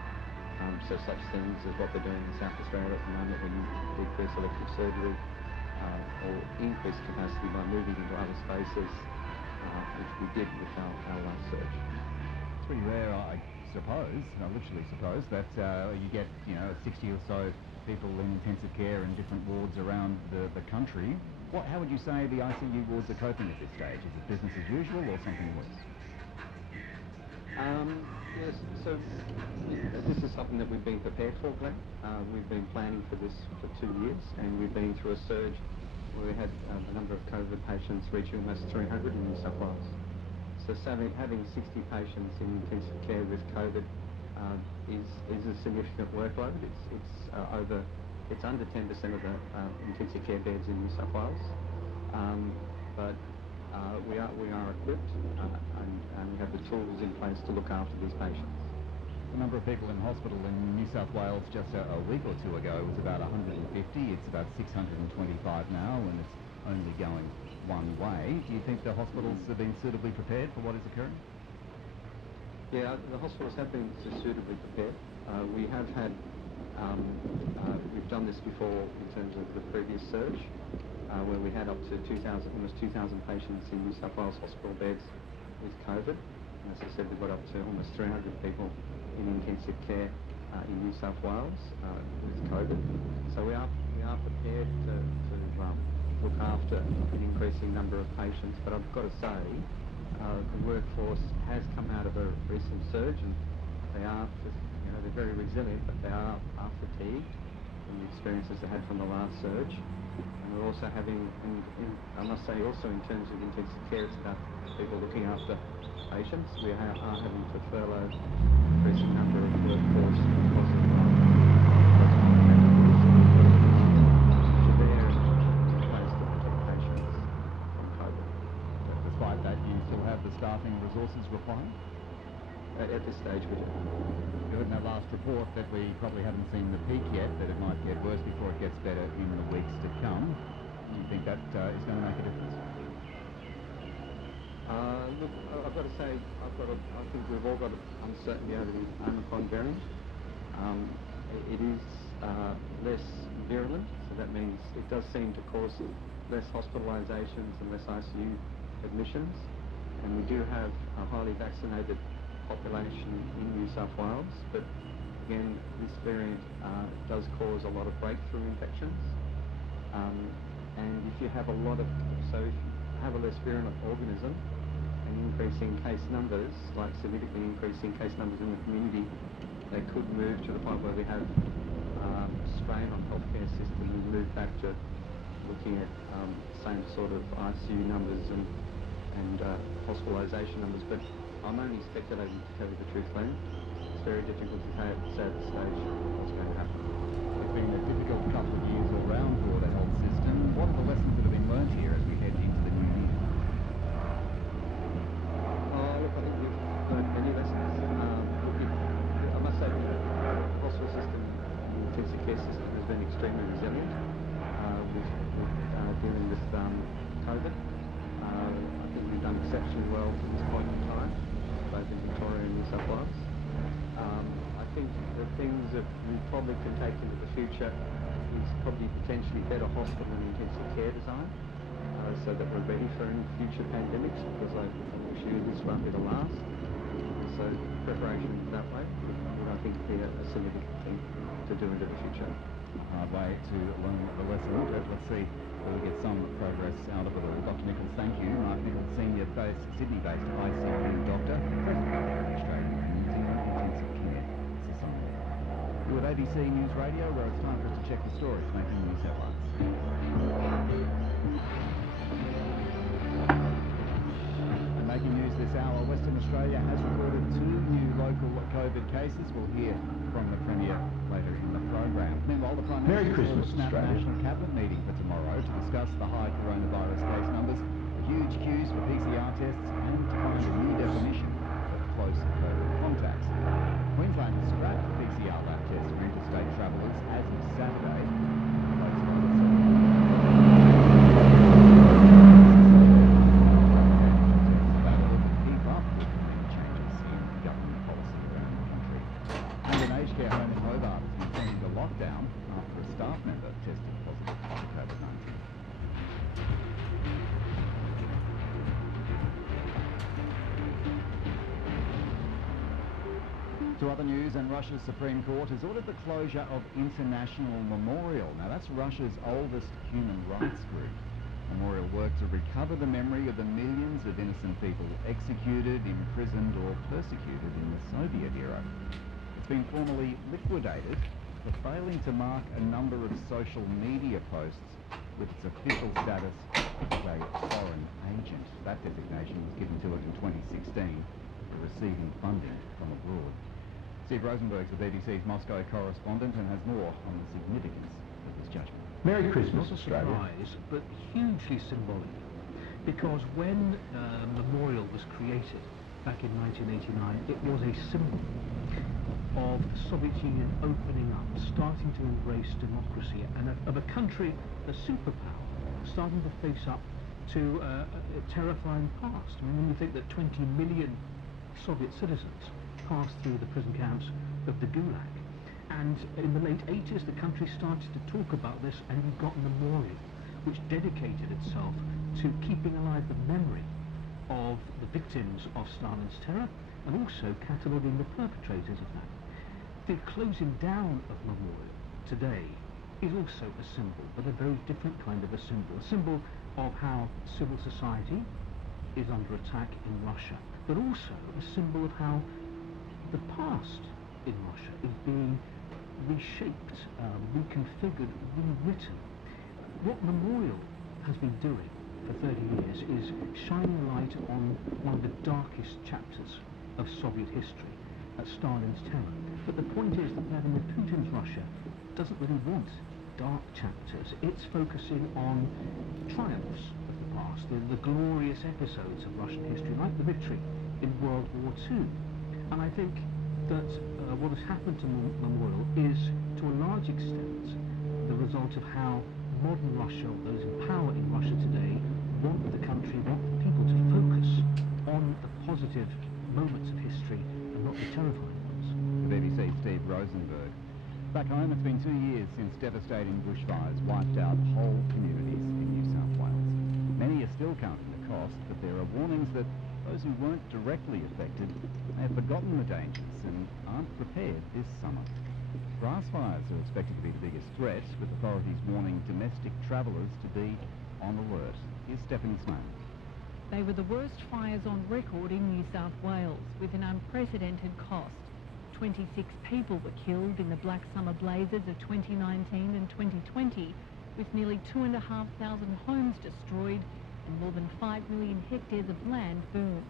So such things as what they're doing in South Australia at the moment when you decrease elective surgery or increase capacity by moving into other spaces which we did with our last surge. It's pretty rare, I suppose, I literally suppose, that you get, 60 or so people in intensive care in different wards around the country. How would you say the ICU wards are coping at this stage? Is it business as usual or something worse? Yes, so this is something that we've been prepared for, Glenn. We've been planning for this for 2 years, and we've been through a surge where we had the number of COVID patients reaching almost 300 in New South Wales. So having 60 patients in intensive care with COVID is a significant workload. It's under 10% of the intensive care beds in New South Wales, but we are equipped and we have the tools in place to look after these patients. The number of people in hospital in New South Wales just a week or two ago was about 150. It's about 625 now, and it's only going one way. Do you think the hospitals have been suitably prepared for what is occurring? Yeah, the hospitals have been suitably prepared. We have had, we've done this before in terms of the previous surge, where we had up to almost 2,000 patients in New South Wales hospital beds with COVID. And as I said, we've got up to almost 300 people in intensive care in New South Wales with COVID. So we are prepared to look after an increasing number of patients. But I've got to say, the workforce has come out of a recent surge, and they're very resilient, but they are fatigued from the experiences they had from the last surge. And we're also having, I must say also in terms of intensive care, it's about people looking after patients. We are having to furlough an increasing number of workforce because of patients from COVID. Despite that, you still have the staffing resources required? At this stage, we do. You heard in that last report that we probably haven't seen the peak yet, that it might get worse before it gets better in the weeks to come. Do you think that is going to make a difference? Look, I've got to say, I think we've all got uncertainty over the Omicron variant. It is less virulent, so that means it does seem to cause less hospitalisations and less ICU admissions. And we do have a highly vaccinated population in New South Wales, but again, this variant does cause a lot of breakthrough infections. And if you have if you have a less virulent organism and increasing case numbers, like significantly increasing case numbers in the community, they could move to the point where we have strain on healthcare system and move back to looking at same sort of ICU numbers and hospitalisation numbers. But I'm only speculating, to tell you the truth, Glenn. It's very difficult to say at this stage what's going to happen. It's been a difficult couple of years all round for the health system. What are the lessons that have been learned here as we head into the new year? Look, I think we've learned many lessons. I must say the hospital system, the intensive care system, has been extremely resilient with dealing with COVID. I think we've done exceptionally well at this point in time, both in Victoria and New South Wales. I think the things that we probably can take into the future is probably potentially better hospital and intensive care design, so that we're ready for any future pandemics, because I assure this won't be the last. So preparation that way would I think be a significant thing to do into the future. Hard way to learn the lesson, but let's see if we get some progress out of it all. Dr. Nichols, thank you. Mark Nichols, Sydney-based ICU doctor, President of the Australian and New Zealand Intensive Care Society. You're with ABC News Radio, where it's time for us to check the stories making news headlines. And making news this hour, Western Australia has recorded 2 new local COVID cases. We'll hear from the Premier later in the program. Meanwhile, the Prime Minister will snap a National Cabinet meeting for tomorrow to discuss the high coronavirus case numbers, the huge queues for PCR tests, and to find a new definition of close COVID contacts. Queensland has scrapped PCR lab tests for interstate travellers as of Saturday. To other news, and Russia's Supreme Court has ordered the closure of International Memorial. Now, that's Russia's oldest human rights group. Memorial worked to recover the memory of the millions of innocent people executed, imprisoned or persecuted in the Soviet era. It's been formally liquidated for failing to mark a number of social media posts with its official status as a foreign agent. That designation was given to it in 2016 for receiving funding from abroad. Steve Rosenberg's the BBC's Moscow correspondent and has more on the significance of this judgment. Merry Christmas, Not a Australia. surprise, but hugely symbolic, because when Memorial was created back in 1989, it was a symbol of the Soviet Union opening up, starting to embrace democracy, and of a country, a superpower, starting to face up to a terrifying past. I mean, when you think that 20 million Soviet citizens passed through the prison camps of the Gulag, and in the late 80s the country started to talk about this, and you got Memorial, which dedicated itself to keeping alive the memory of the victims of Stalin's terror and also cataloguing the perpetrators of that. The closing down of Memorial today is also a symbol, but a very different kind of a symbol of how civil society is under attack in Russia, but also a symbol of how the past in Russia is being reshaped, reconfigured, rewritten. What Memorial has been doing for 30 years is shining a light on one of the darkest chapters of Soviet history, Stalin's terror. But the point is that Vladimir Putin's Russia doesn't really want dark chapters. It's focusing on triumphs of the past, the glorious episodes of Russian history, like the victory in World War II. And I think that what has happened to Memorial is, to a large extent, the result of how modern Russia, those in power in Russia today, want the country, want people to focus on the positive moments of history and not the terrifying ones. The BBC's Steve Rosenberg. Back home, it's been 2 years since devastating bushfires wiped out whole communities in New South Wales. Many are still counting the cost, but there are warnings that those who weren't directly affected have forgotten the dangers and aren't prepared this summer. Grass fires are expected to be the biggest threat, with authorities warning domestic travellers to be on alert. Here's Stephanie Smail. They were the worst fires on record in New South Wales, with an unprecedented cost. 26 people were killed in the Black Summer blazes of 2019 and 2020, with nearly 2,500 homes destroyed and more than 5 million hectares of land burnt.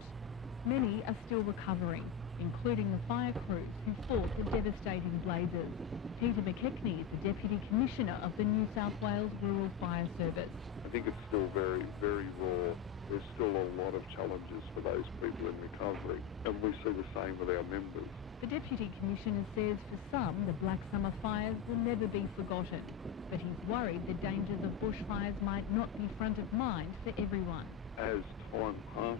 Many are still recovering, including the fire crews who fought the devastating blazes. Peter McKechnie is the Deputy Commissioner of the New South Wales Rural Fire Service. I think it's still very, very raw. There's still a lot of challenges for those people in recovery, and we see the same with our members. The Deputy Commissioner says for some, the Black Summer fires will never be forgotten, but he's worried the dangers of bushfires might not be front of mind for everyone. As time passes,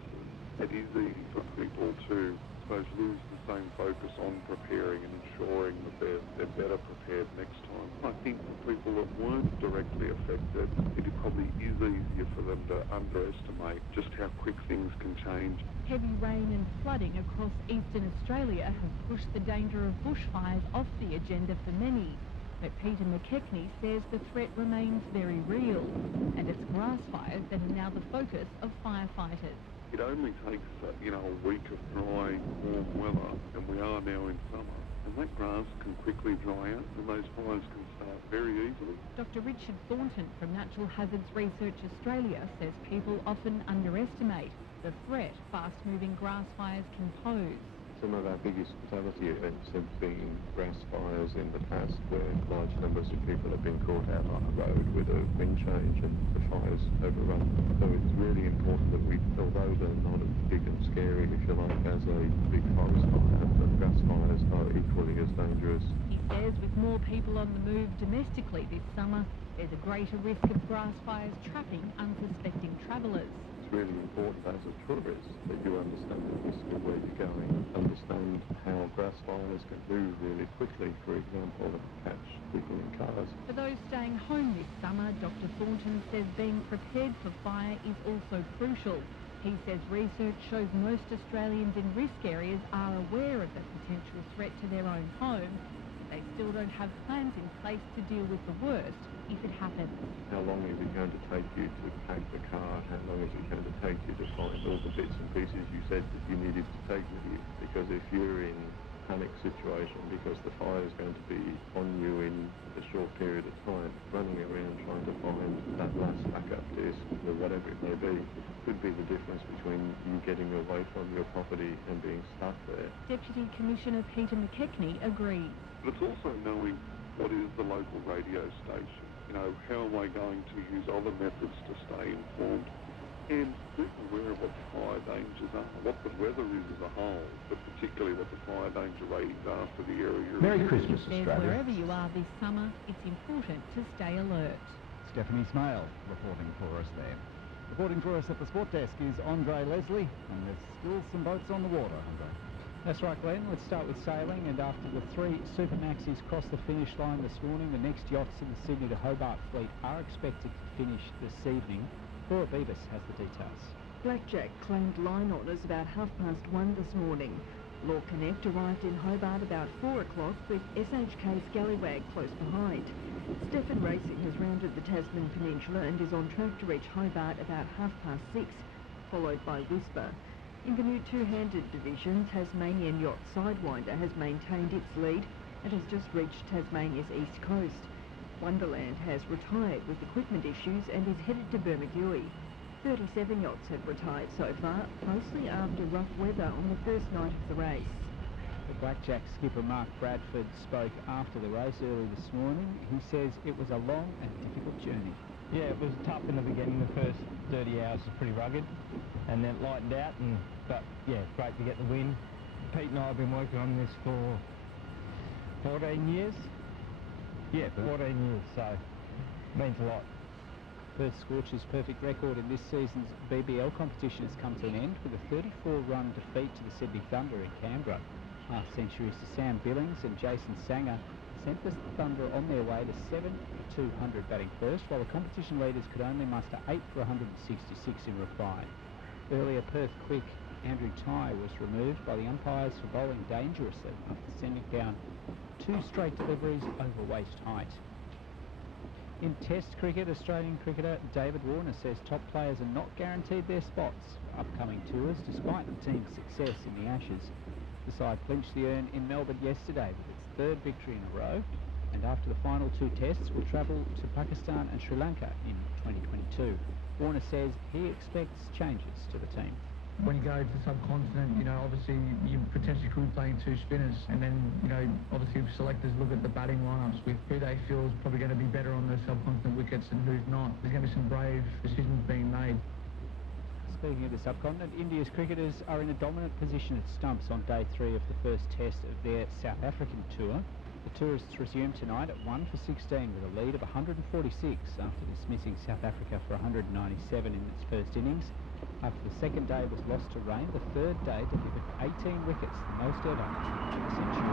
it is easy for people to, I suppose, lose the same focus on preparing and ensuring that they're better prepared next time. I think for people that weren't directly affected, it probably is easier for them to underestimate just how quick things can change. Heavy rain and flooding across eastern Australia have pushed the danger of bushfires off the agenda for many. But Peter McKechnie says the threat remains very real, and it's grass fires that are now the focus of firefighters. It only takes, a week of dry, warm weather, and we are now in summer, and that grass can quickly dry out, and those fires can start very easily. Dr. Richard Thornton from Natural Hazards Research Australia says people often underestimate the threat fast-moving grass fires can pose. Some of our biggest fatality events have been grass fires in the past, where large numbers of people have been caught out on a road with a wind change and the fires overrun. So it's really important that although they're not as big and scary, if you like, as a big forest fire, but grass fires are equally as dangerous. He says with more people on the move domestically this summer, there's a greater risk of grass fires trapping unsuspecting travellers. It's really important as a tourist that you understand the risk of where you're going, understand how grass fires can move really quickly, for example, catch people in cars. For those staying home this summer, Dr. Thornton says being prepared for fire is also crucial. He says research shows most Australians in risk areas are aware of the potential threat to their own home, but they still don't have plans in place to deal with the worst if it happens. How long is it going to take you to pack the car? How long is it going to take you to find all the bits and pieces you said that you needed to take with you? Because if you're in a panic situation because the fire is going to be on you in a short period of time, running around trying to find that last backup disc or whatever it may be, could be the difference between you getting away from your property and being stuck there. Deputy Commissioner Peter McKechnie agrees. But it's also knowing what is the local radio station. You know, how am I going to use other methods to stay informed? And being aware of what the fire dangers are, what the weather is as a whole, but particularly what the fire danger ratings are for the area. Merry Christmas, He says Australia. wherever you are this summer, it's important to stay alert. Stephanie Smale reporting for us there. Reporting for us at the sport desk is Andre Leslie, and there's still some boats on the water, Andre. That's right, Glenn. Let's start with sailing, and after the 3 Super Maxis crossed the finish line this morning, the next yachts in the Sydney to Hobart fleet are expected to finish this evening. Laura Beavis has the details. Blackjack claimed line honours about 1:30 this morning. Law Connect arrived in Hobart about 4 o'clock with SHK Scallywag close behind. Stefan Racing has rounded the Tasman Peninsula and is on track to reach Hobart about 6:30, followed by Whisper. In the new two-handed division, Tasmanian yacht Sidewinder has maintained its lead and has just reached Tasmania's east coast. Wonderland has retired with equipment issues and is headed to Bermagui. 37 yachts have retired so far, mostly after rough weather on the first night of the race. The Blackjack skipper Mark Bradford spoke after the race early this morning. He says it was a long and difficult journey. Yeah, it was tough in the beginning. The first 30 hours was pretty rugged, and then it lightened out. But yeah, great to get the win. Pete and I have been working on this for 14 years. Yeah, 14 years, so it means a lot. Perth Scorchers' perfect record in this season's BBL competition has come to an end with a 34-run defeat to the Sydney Thunder in Canberra. Half-centuries to Sam Billings and Jason Sanger sent the Thunder on their way to 7 for 200 batting first, while the competition leaders could only muster 8 for 166 in reply. Earlier, Perth quick Andrew Tye was removed by the umpires for bowling dangerously after sending down 2 straight deliveries over waist height. In Test cricket, Australian cricketer David Warner says top players are not guaranteed their spots for upcoming tours despite the team's success in the Ashes. The side clinched the urn in Melbourne yesterday with its 3rd victory in a row, and after the final 2 tests will travel to Pakistan and Sri Lanka in 2022. Warner says he expects changes to the team. When you go to the subcontinent, you know, obviously you potentially could be playing 2 spinners, and then, you know, obviously selectors look at the batting lineups with who they feel is probably going to be better on the subcontinent wickets and who's not. There's going to be some brave decisions being made. Speaking of the subcontinent, India's cricketers are in a dominant position at stumps on day 3 of the first test of their South African tour. The tourists resume tonight at 1 for 16 with a lead of 146 after dismissing South Africa for 197 in its first innings. After the second day was lost to rain, the third day delivered 18 wickets, the most ever in the century.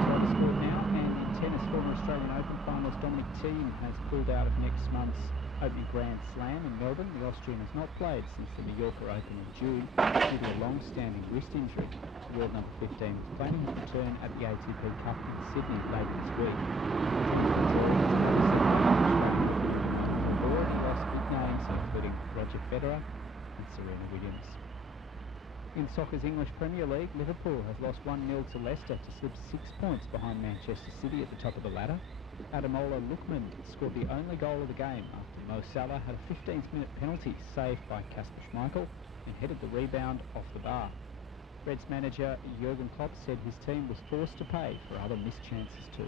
Top score now, and in tennis, former Australian Open finalist Dominic Thiem has pulled out of next month's opening Grand Slam in Melbourne. The Austrian has not played since the New Yorker Open in June due to a long-standing wrist injury. World number 15 is planning to return at the ATP Cup in Sydney later this week. Names including Roger Federer and Serena Williams. In soccer's English Premier League, Liverpool has lost 1-0 to Leicester to slip 6 points behind Manchester City at the top of the ladder. Ademola Lookman scored the only goal of the game after Mo Salah had a 15th-minute penalty saved by Kasper Schmeichel and headed the rebound off the bar. Reds manager Jurgen Klopp said his team was forced to pay for other missed chances too.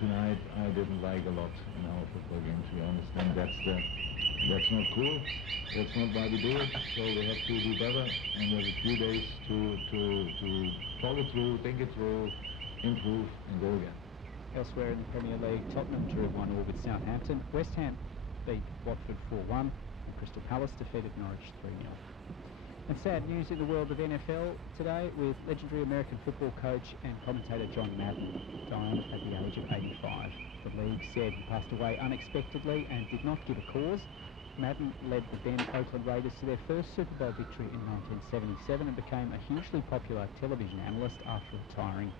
Tonight I didn't like a lot in our football game, to be honest, and that's not cool. That's not why we do it. So we have to do better, and we have a few days to talk it through, think it through, improve, and go again. Elsewhere in the Premier League, Tottenham drew 1-1 with Southampton. West Ham beat Watford 4-1, and Crystal Palace defeated Norwich 3-0. And sad news in the world of NFL today, with legendary American football coach and commentator John Madden dying at the age of 85. The league said he passed away unexpectedly and did not give a cause. Madden led the then Oakland Raiders to their first Super Bowl victory in 1977 and became a hugely popular television analyst after retiring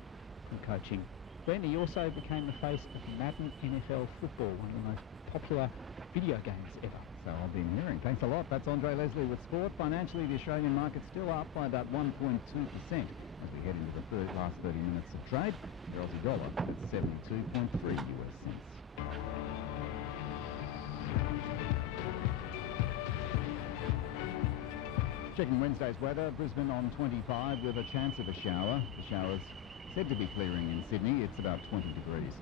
from coaching. Then he also became the face of Madden NFL Football, one of the most popular video games ever. So I've been hearing. Thanks a lot. That's Andre Leslie with sport. Financially, the Australian market's still up by about 1.2% as we head into the last 30 minutes of trade. The Aussie dollar at 72.3 US cents. Checking Wednesday's weather, Brisbane on 25 with a chance of a shower. The shower's said to be clearing in Sydney. It's about 20 degrees.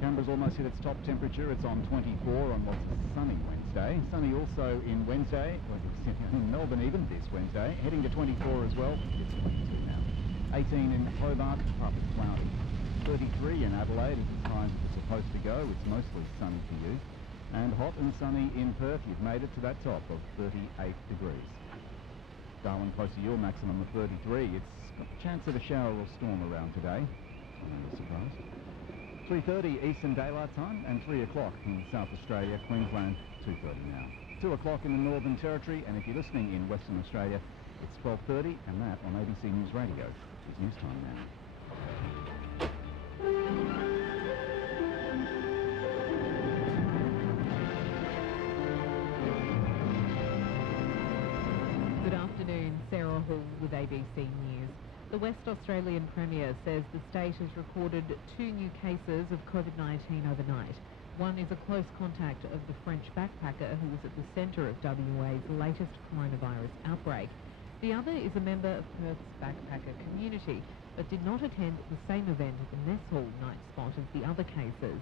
Canberra's almost hit its top temperature. It's on 24 on what's a sunny Wednesday. Sunny also in Wednesday, in Melbourne even this Wednesday. Heading to 24 as well. It's 22 now. 18 in Hobart, partly cloudy. 33 in Adelaide is as high as it's supposed to go. It's mostly sunny for you. And hot and sunny in Perth. You've made it to that top of 38 degrees. Darwin close to your maximum of 33. It's got a chance of a shower or storm around today. No surprise. 3:30 Eastern Daylight Time and 3 o'clock in South Australia, Queensland, 2:30 now. 2 o'clock in the Northern Territory, and if you're listening in Western Australia, it's 12:30, and that on ABC News Radio. It's news time now. Good afternoon, Sarah Hall with ABC News. The West Australian Premier says the state has recorded 2 new cases of COVID-19 overnight. One is a close contact of the French backpacker who was at the centre of WA's latest coronavirus outbreak. The other is a member of Perth's backpacker community, but did not attend the same event at the mess hall night spot as the other cases.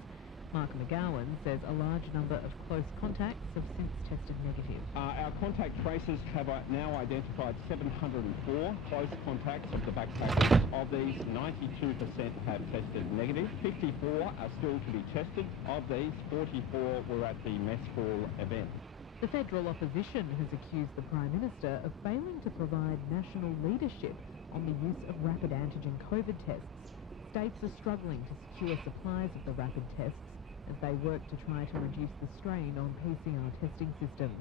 Mark McGowan says a large number of close contacts have since tested negative. Our contact tracers have now identified 704 close contacts of the backpackers. Of these, 92% have tested negative. 54 are still to be tested. Of these, 44 were at the mess hall event. The federal opposition has accused the Prime Minister of failing to provide national leadership on the use of rapid antigen COVID tests. States are struggling to secure supplies of the rapid tests as they work to try to reduce the strain on PCR testing systems.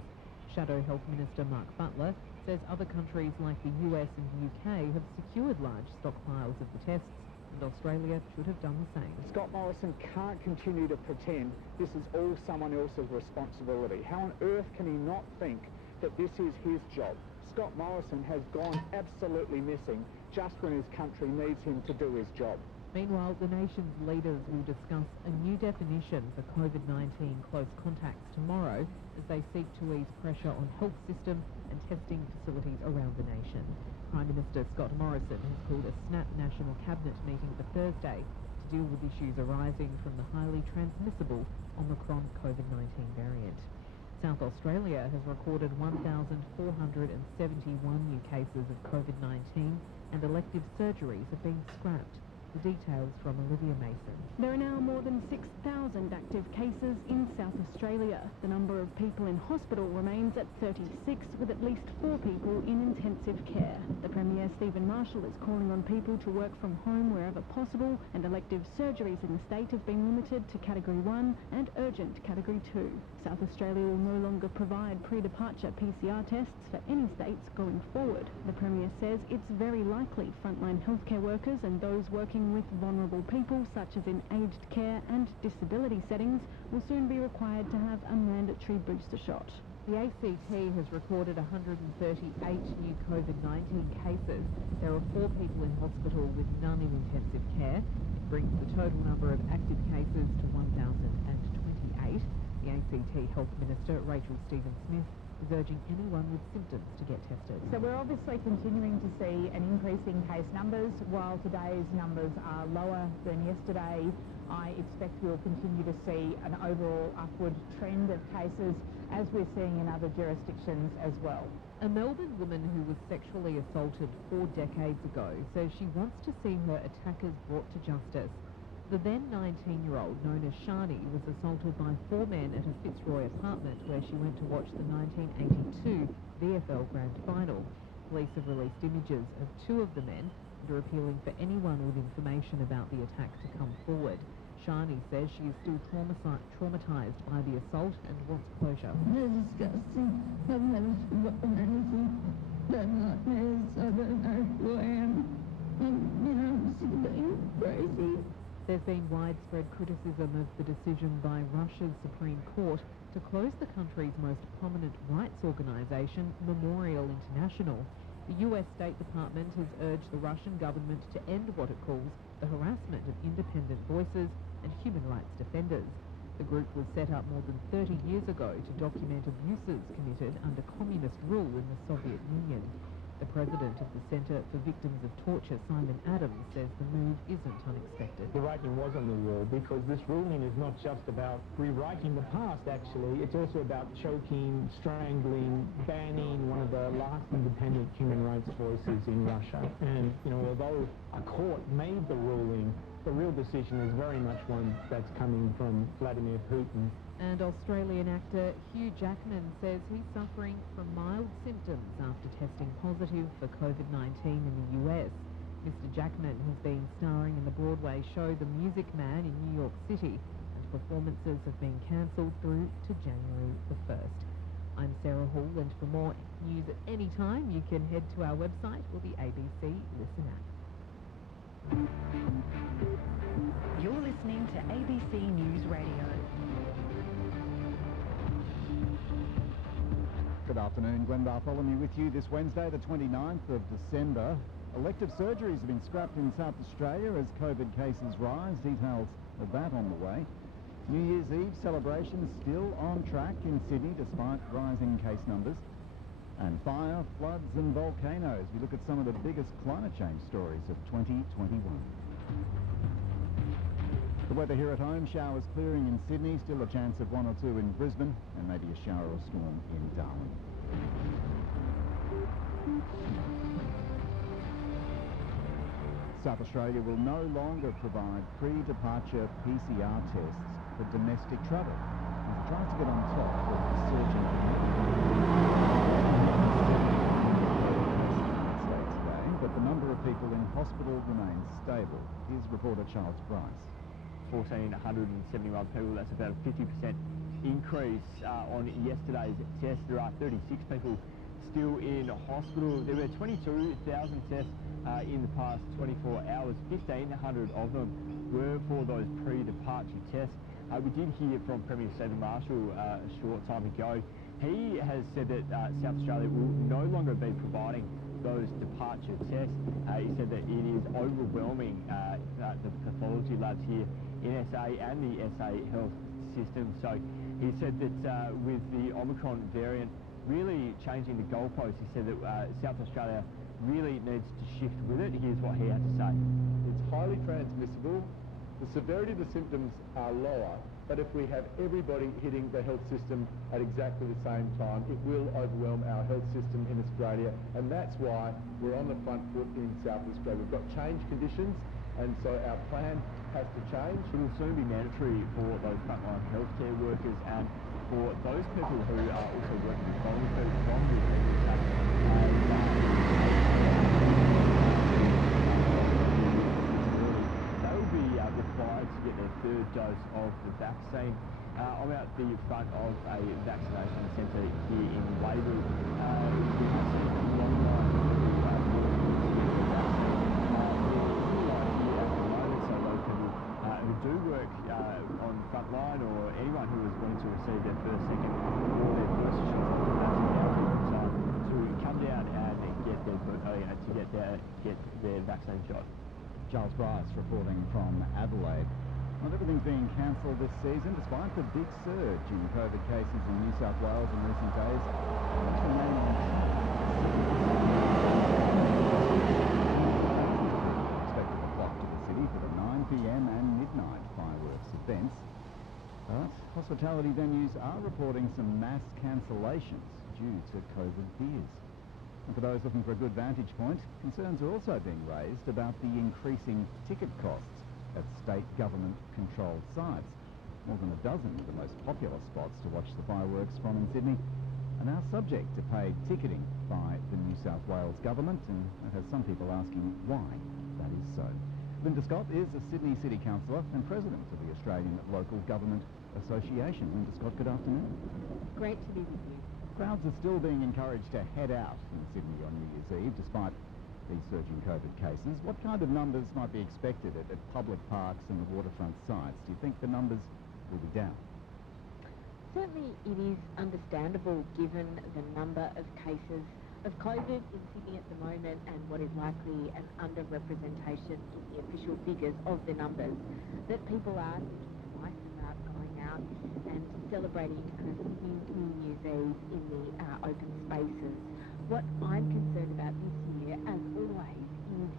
Shadow Health Minister Mark Butler says other countries like the US and the UK have secured large stockpiles of the tests, and Australia should have done the same. Scott Morrison can't continue to pretend this is all someone else's responsibility. How on earth can he not think that this is his job? Scott Morrison has gone absolutely missing just when his country needs him to do his job. Meanwhile, the nation's leaders will discuss a new definition for COVID-19 close contacts tomorrow as they seek to ease pressure on health systems and testing facilities around the nation. Prime Minister Scott Morrison has called a snap National Cabinet meeting for Thursday to deal with issues arising from the highly transmissible Omicron COVID-19 variant. South Australia has recorded 1,471 new cases of COVID-19 and elective surgeries have been scrapped. The details from Olivia Mason. There are now more than 6,000 active cases in South Australia. The number of people in hospital remains at 36, with at least 4 people in intensive care. The Premier, Stephen Marshall, is calling on people to work from home wherever possible, and elective surgeries in the state have been limited to Category 1 and urgent Category 2. South Australia will no longer provide pre-departure PCR tests for any states going forward. The Premier says it's very likely frontline healthcare workers and those working with vulnerable people, such as in aged care and disability settings, will soon be required to have a mandatory booster shot. The ACT has recorded 138 new COVID-19 cases. There are 4 people in hospital with none in intensive care. It brings the total number of active cases to 1,028. The ACT Health Minister, Rachel Stephen-Smith, is urging anyone with symptoms to get tested. So we're obviously continuing to see an increase in case numbers. While today's numbers are lower than yesterday, I expect we'll continue to see an overall upward trend of cases, as we're seeing in other jurisdictions as well. A Melbourne woman who was sexually assaulted 4 decades ago says she wants to see her attackers brought to justice. The then 19-year-old, known as Shani, was assaulted by 4 men at a Fitzroy apartment where she went to watch the 1982 VFL Grand Final. Police have released images of 2 of the men and are appealing for anyone with information about the attack to come forward. Shani says she is still traumatised by the assault and wants closure. They're disgusting. I've never forgotten anything. They're nightmares. I don't know who I am. I'm sick of being crazy. There's been widespread criticism of the decision by Russia's Supreme Court to close the country's most prominent rights organisation, Memorial International. The US State Department has urged the Russian government to end what it calls the harassment of independent voices and human rights defenders. The group was set up more than 30 years ago to document abuses committed under communist rule in the Soviet Union. The president of the Centre for Victims of Torture, Simon Adams, says the move isn't unexpected. The writing was on the wall because this ruling is not just about rewriting the past, actually. It's also about choking, strangling, banning one of the last independent human rights voices in Russia. And, although a court made the ruling, the real decision is very much one that's coming from Vladimir Putin. And Australian actor Hugh Jackman says he's suffering from mild symptoms after testing positive for COVID-19 in the US. Mr. Jackman has been starring in the Broadway show The Music Man in New York City, and performances have been cancelled through to January the 1st. I'm Sarah Hall, and for more news at any time, you can head to our website or the ABC Listen app. You're listening to ABC News Radio. Good afternoon, Glenn Bartholomew with you this Wednesday, the 29th of December. Elective surgeries have been scrapped in South Australia as COVID cases rise. Details of that on the way. New Year's Eve celebrations still on track in Sydney despite rising case numbers. And fire, floods and volcanoes. We look at some of the biggest climate change stories of 2021. The weather here at home, showers clearing in Sydney, still a chance of 1 or 2 in Brisbane, and maybe a shower or storm in Darwin. South Australia will no longer provide pre-departure PCR tests for domestic travel. It tries to get on top of the surging today, but the number of people in hospital remains stable. Here's reporter Charles Bryce. 1,471 people, that's about a 50% increase on yesterday's test. There are 36 people still in hospital. There were 22,000 tests in the past 24 hours. 1,500 of them were for those pre-departure tests. We did hear from Premier Stephen Marshall a short time ago. He has said that South Australia will no longer be providing those departure tests. He said that it is overwhelming the pathology labs here in SA and the SA health system. So he said that with the Omicron variant really changing the goalposts, he said that South Australia really needs to shift with it. Here's what he had to say. It's highly transmissible. The severity of the symptoms are lower, but if we have everybody hitting the health system at exactly the same time, it will overwhelm our health system in Australia, and that's why we're on the front foot in South Australia. We've got change conditions, and so our plan has to change. It will soon be mandatory for those frontline healthcare workers and for those people who are also working with volunteers from the required to get their third dose of the vaccine. I'm out the front of a vaccination centre here in Waverley. We have seen a long line of people so those people who do work on front line, or anyone who is wanting to receive their first, second, or their first shot, to come down and get their vaccine shot. Charles Bryce reporting from Adelaide. Not everything's being cancelled this season, despite the big surge in COVID cases in New South Wales in recent days. Expected to flock to the city for the 9 p.m. and midnight fireworks events. But hospitality venues are reporting some mass cancellations due to COVID fears. And for those looking for a good vantage point, concerns are also being raised about the increasing ticket costs at state government-controlled sites. More than a dozen of the most popular spots to watch the fireworks from in Sydney are now subject to paid ticketing by the New South Wales government, and that has some people asking why that is so. Linda Scott is a Sydney City Councillor and President of the Australian Local Government Association. Linda Scott, good afternoon. Great to be with you. Crowds are still being encouraged to head out in Sydney on New Year's Eve, despite these surging COVID cases. What kind of numbers might be expected at public parks and the waterfront sites? Do you think the numbers will be down? Certainly it is understandable given the number of cases of COVID in Sydney at the moment and what is likely an underrepresentation in the official figures of the numbers, that people are thinking twice about going out and celebrating Sydney New Year's Eve in the open spaces. What I'm concerned about this year, as always, is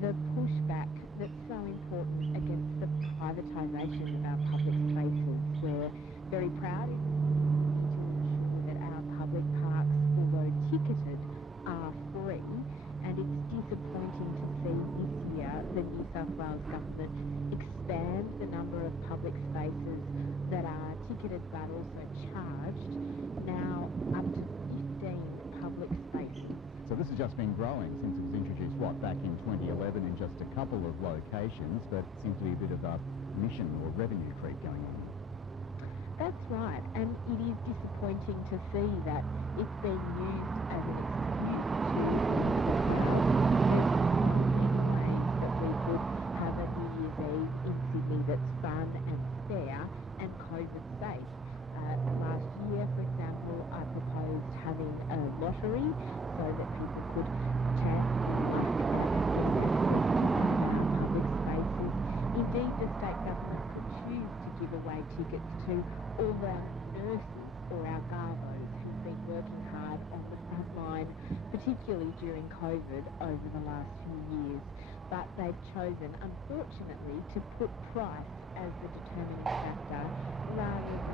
the pushback that's so important against the privatisation of our public spaces. We're very proud in to ensure that our public parks, although ticketed, are free, and it's disappointing to see this year the New South Wales government expand the number of public spaces that are ticketed but also charged, now up to 15 public spaces. So this has just been growing since it was introduced, back in 2011 in just a couple of locations, but it seems to be a bit of a mission or revenue creep going on. That's right, and it is disappointing to see that it's being used as an excuse that we could have a New Year's Eve in Sydney that's fun and fair and COVID safe. Last year, for example, I proposed having a lottery so that people could chance public spaces. Indeed, the state government could choose to give away tickets to all our nurses or our garvos who've been working hard on the front line, particularly during COVID over the last few years. But they've chosen, unfortunately, to put price as the determining factor rather than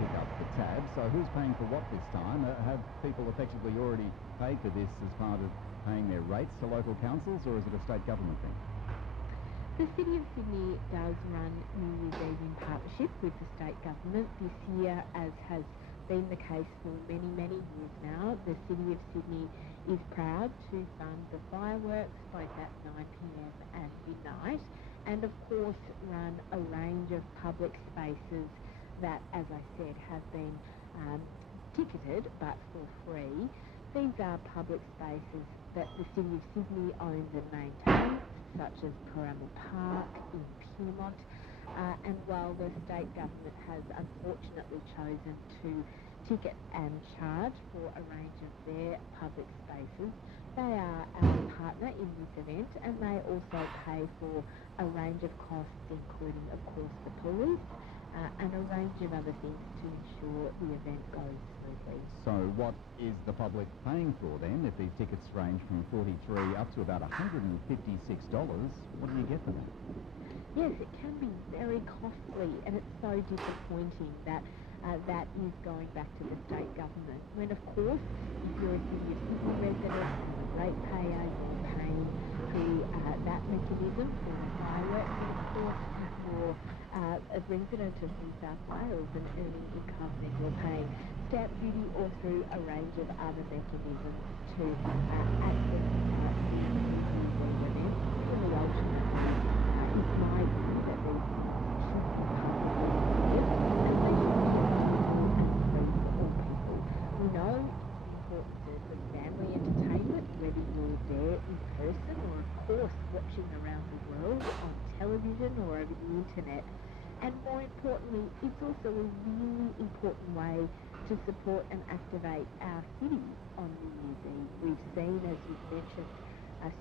pick up the tab. So who's paying for what this time? Have people effectively already paid for this as part of paying their rates to local councils, or is it a state government thing? The City of Sydney does run New Year's Eve in partnership with the state government. This year, as has been the case for many, many years now, the City of Sydney is proud to fund the fireworks both at 9 p.m. and midnight, and of course run a range of public spaces that, as I said, have been ticketed but for free. These are public spaces that the City of Sydney owns and maintains, such as Coramble Park in Pyrmont, and while the state government has unfortunately chosen to ticket and charge for a range of their public spaces, they are our partner in this event, and they also pay for a range of costs, including, of course, the police, and a range of other things to ensure the event goes smoothly. So what is the public paying for then? If these tickets range from $43 up to about $156, what do you get for that? Yes, it can be very costly, and it's so disappointing that that is going back to the state government, when of course if you're a City of Sydney resident and a ratepayer, you're paying through that mechanism for the fireworks, and of course if you're a resident of New South Wales and earning income, then you're paying stamp duty or through a range of other mechanisms to access the event. Really, ultimately, it's my view that these things should be we know the importance of family entertainment, whether you're there in person or, of course, watching around the world on television or over the internet. And more importantly, it's also a really important way to support and activate our city on New Year's Eve. We've seen, as you've mentioned,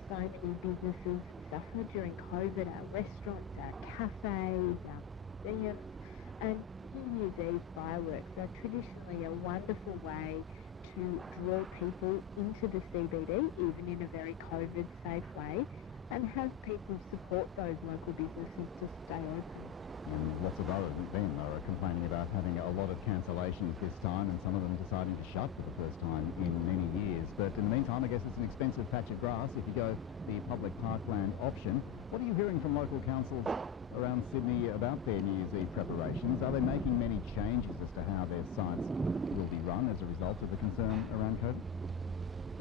so many businesses suffer during COVID, our restaurants, our cafes, our museums, and New Year's Eve fireworks are traditionally a wonderful way to draw people into the CBD, even in a very COVID-safe way, and have people support those local businesses to stay open. Lots of others then are complaining about having a lot of cancellations this time, and some of them deciding to shut for the first time in many years. But in the meantime, I guess it's an expensive patch of grass if you go the public parkland option. What are you hearing from local councils around Sydney about their New Year's Eve preparations. Are they making many changes as to how their sites will be run as a result of the concern around COVID?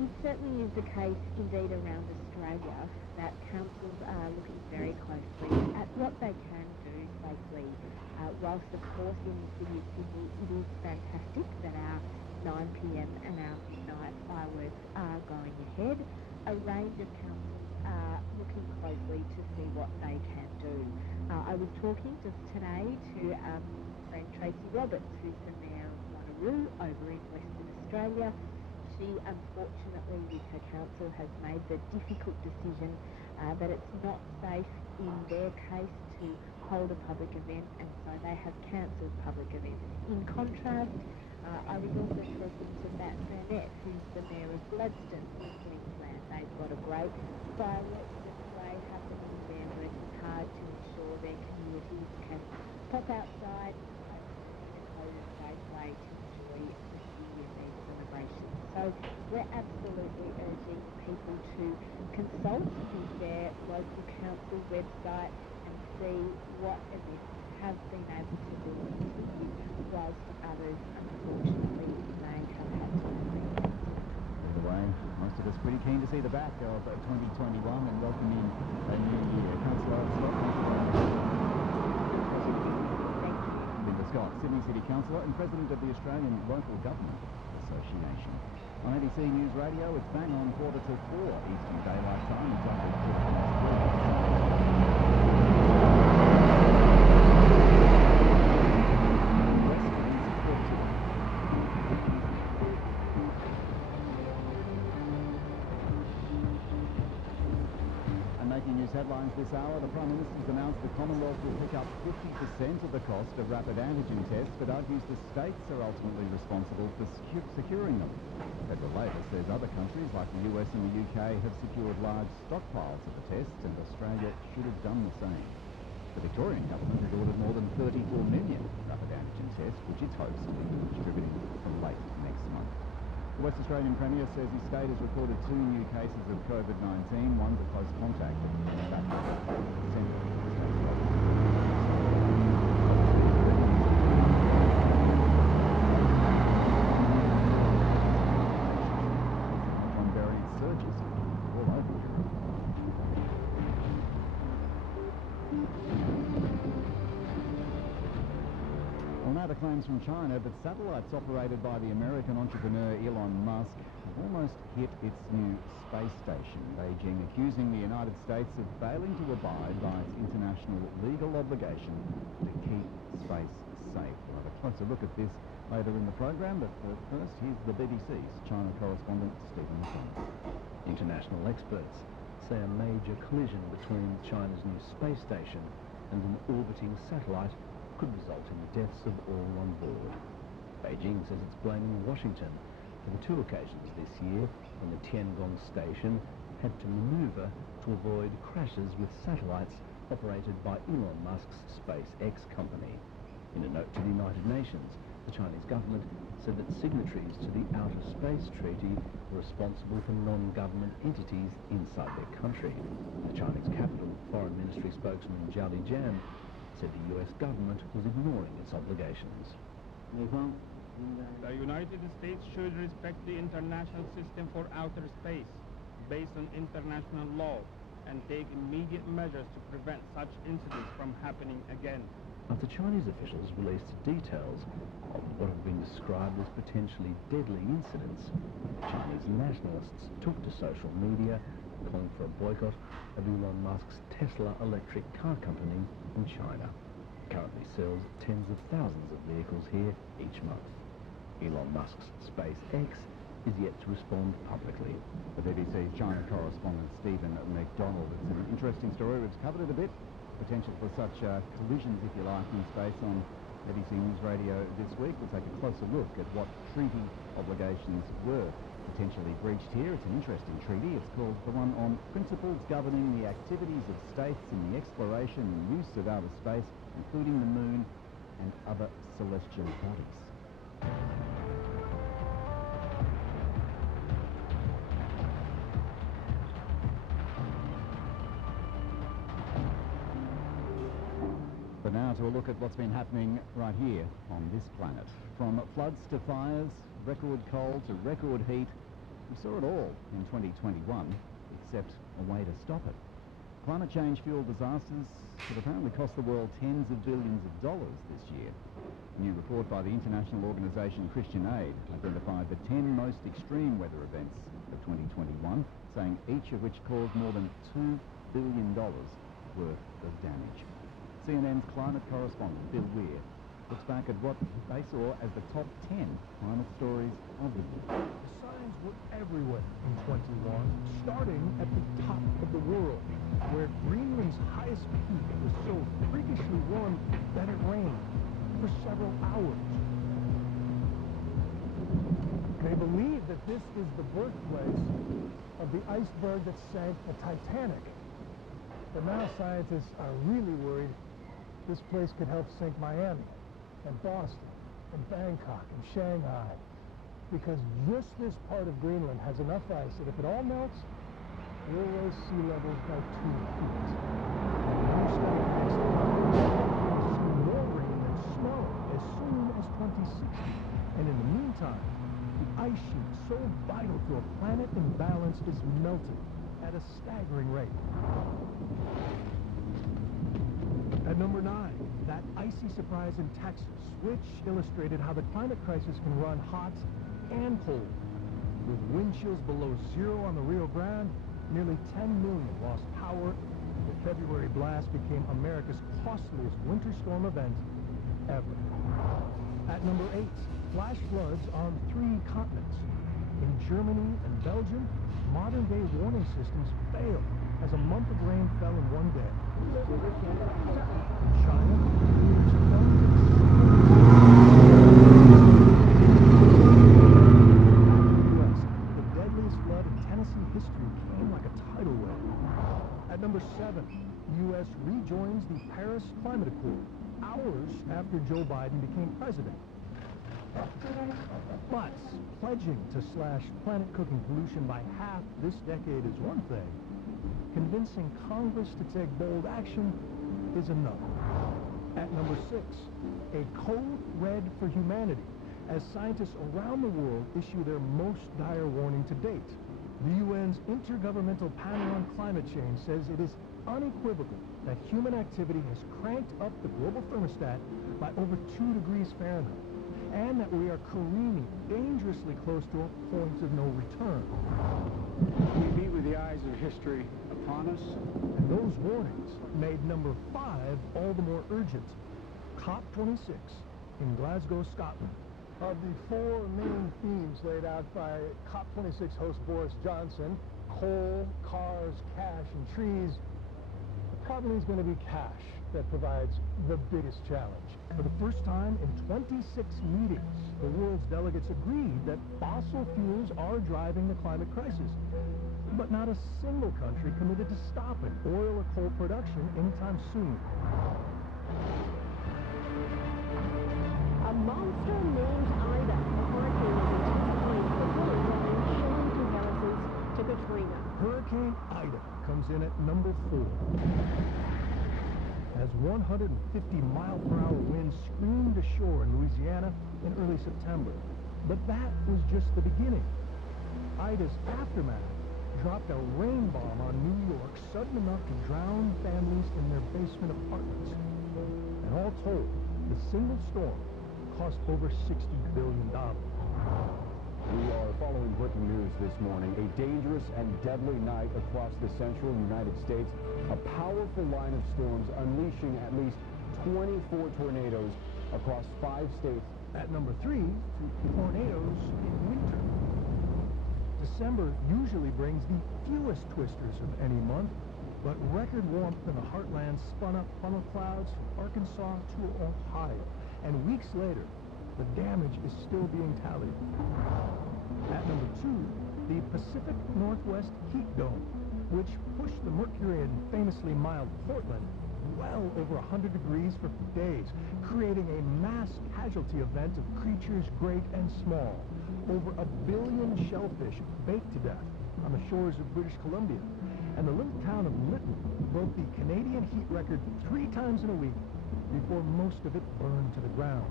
It certainly is the case, indeed, around Australia, that councils are looking very closely at what they can do safely. Whilst, of course, in the City of Sydney, it is fantastic that our 9 p.m. and our midnight fireworks are going ahead, a range of councils are looking closely to see what they can do. I was talking just today to friend Tracy Roberts, who's the Mayor of Wanneroo over in Western Australia. She, unfortunately, with her council, has made the difficult decision that it's not safe in their case to hold a public event, and so they have cancelled public events. In contrast, I was also talking to Matt Burnett, who's the Mayor of Gladstone in Queensland. They've got a great fireworks display happening there, working hard to ensure their communities can pop outside in a COVID-safe way to enjoy the New Year's Eve celebration. So we're absolutely urging people to consult with their local council website and see what events have been able to be continued, whilst others, unfortunately, may have had to remain cancelled. Either way, most of us pretty keen to see the back of 2021 and welcome in a new year. Councillor Scott, Linda Scott, Sydney City Councillor and President of the Australian Local Government Association. On ABC News Radio, it's bang on 4:45 Eastern Daylight Time. Exactly 4:15. And making news headlines this hour, the Prime Minister's announced the Commonwealth will pick up 50% of the cost of rapid antigen tests, but argues the states are ultimately responsible for securing them. Federal Labor says other countries like the US and the UK have secured large stockpiles of the tests, and Australia should have done the same. The Victorian government has ordered more than 34 million rapid antigen tests, which it hopes to be distributed from late next month. The West Australian Premier says his state has recorded 2 new cases of COVID-19. One's a close contact of about 50% of the state's population. Claims from China, but satellites operated by the American entrepreneur Elon Musk have almost hit its new space station. Beijing accusing the United States of failing to abide by its international legal obligation to keep space safe. We'll have a closer look at this later in the program, but first, here's the BBC's China correspondent Stephen McConnell. International experts say a major collision between China's new space station and an orbiting satellite could result in the deaths of all on board. Beijing says it's blaming Washington for the 2 occasions this year when the Tiangong station had to maneuver to avoid crashes with satellites operated by Elon Musk's SpaceX company. In a note to the United Nations, the Chinese government said that signatories to the Outer Space Treaty were responsible for non-government entities inside their country. The Chinese capital Foreign Ministry spokesman Zhao Lijian said the US government was ignoring its obligations. The United States should respect the international system for outer space based on international law and take immediate measures to prevent such incidents from happening again. After Chinese officials released details of what have been described as potentially deadly incidents, Chinese nationalists took to social media calling for a boycott of Elon Musk's Tesla electric car company in China. It currently sells tens of thousands of vehicles here each month. Elon Musk's SpaceX is yet to respond publicly. The BBC's China correspondent Stephen McDonald. It's an interesting story. We've covered it a bit. Potential for such collisions, if you like, in space on ABC News Radio this week. We'll take a closer look at what treaty obligations were potentially breached here. It's an interesting treaty. It's called the one on principles governing the activities of states in the exploration and use of outer space, including the moon and other celestial bodies. But now to a look at what's been happening right here on this planet. From floods to fires, record cold to record heat, we saw it all in 2021, except a way to stop it. Climate change-fueled disasters could apparently cost the world tens of billions of dollars this year. A new report by the international organisation Christian Aid identified the 10 most extreme weather events of 2021, saying each of which caused more than $2 billion worth of damage. CNN's climate correspondent Bill Weir looks back at what they saw as the top 10 climate stories of the year. The signs were everywhere in 21, starting at the top of the world, where Greenland's highest peak was so freakishly warm that it rained for several hours. They believe that this is the birthplace of the iceberg that sank the Titanic. But now scientists are really worried this place could help sink Miami, and Boston, and Bangkok, and Shanghai, because just this part of Greenland has enough ice that if it all melts, it will raise sea levels by 2 feet. And new study next month will see more rain than snow as soon as 2060. And in the meantime, the ice sheet so vital to a planet in balance is melting at a staggering rate. At number 9, that icy surprise in Texas, which illustrated how the climate crisis can run hot and cold. With wind chills below zero on the Rio Grande, nearly 10 million lost power. The February blast became America's costliest winter storm event ever. At number 8, flash floods on 3 continents. In Germany and Belgium, modern-day warning systems failed as a month of rain fell in one day. In China, the deadliest flood in Tennessee history came like a tidal wave. At number 7, U.S. rejoins the Paris Climate Accord, hours after Joe Biden became president. But pledging to slash planet-cooking pollution by half this decade is one thing. Convincing Congress to take bold action is another. At number 6, a code red for humanity, as scientists around the world issue their most dire warning to date. The UN's Intergovernmental Panel on Climate Change says it is unequivocal that human activity has cranked up the global thermostat by over 2 degrees Fahrenheit, and that we are careening dangerously close to a point of no return. We meet with the eyes of history upon us. And those warnings made number 5 all the more urgent. COP26 in Glasgow, Scotland. Of the 4 main themes laid out by COP26 host Boris Johnson, coal, cars, cash, and trees, probably is going to be cash that provides the biggest challenge. For the first time in 26 meetings, the world's delegates agreed that fossil fuels are driving the climate crisis. But not a single country committed to stopping oil or coal production anytime soon. A monster named Ida, a hurricane is anticipated to hit from chilling condolences to Katrina. Hurricane Ida comes in at number 4. As 150-mile-per-hour winds screamed ashore in Louisiana in early September. But that was just the beginning. Ida's aftermath dropped a rain bomb on New York, sudden enough to drown families in their basement apartments. And all told, the single storm cost over $60 billion. We are following breaking news this morning. A dangerous and deadly night across the central United States. A powerful line of storms unleashing at least 24 tornadoes across 5 states. At number 3, tornadoes in winter. December usually brings the fewest twisters of any month, but record warmth in the heartland spun up funnel clouds from Arkansas to Ohio. And weeks later, the damage is still being tallied. At number 2, the Pacific Northwest heat dome, which pushed the mercury in famously mild Portland well over 100 degrees for days, creating a mass casualty event of creatures great and small. Over 1 billion shellfish baked to death on the shores of British Columbia. And the little town of Lytton broke the Canadian heat record 3 times in a week before most of it burned to the ground.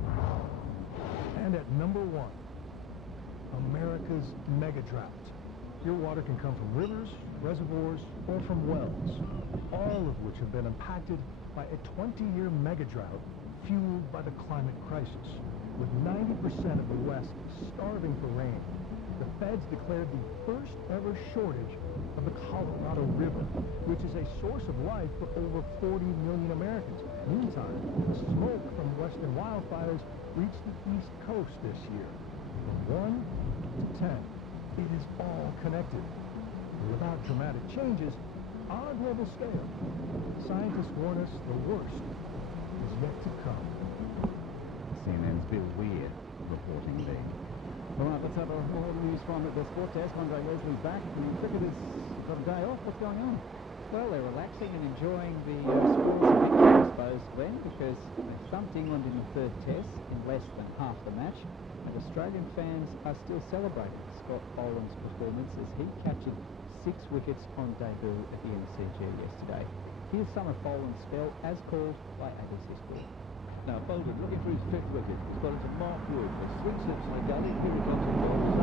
And at number 1, America's mega drought. Your water can come from rivers, reservoirs, or from wells, all of which have been impacted by a 20-year mega drought fueled by the climate crisis. With 90% of the West starving for rain, the feds declared the first ever shortage of the Colorado River, which is a source of life for over 40 million Americans. Meantime, the smoke from western wildfires reached the East Coast this year. From 1 to 10, it is all connected. Without dramatic changes on a global scale, scientists warn us the worst is yet to come. CNN's Bill Weir reporting there. All right, let's have a more news from the sport desk. Andre Leslie's back. The cricketers got a day off. What's going on? Well, they're relaxing and enjoying the spoils of victory, I suppose, Glenn, because they thumped England in the third test in less than half the match, and Australian fans are still celebrating Scott Boland's performance as he captured 6 wickets on debut at the MCG yesterday. Here's some of Boland's spell as called by ABC Sport. Now Bolden looking for his 5th wicket. He's got into Mark Wood. The swing slips on the gully. Here it comes to Bolden.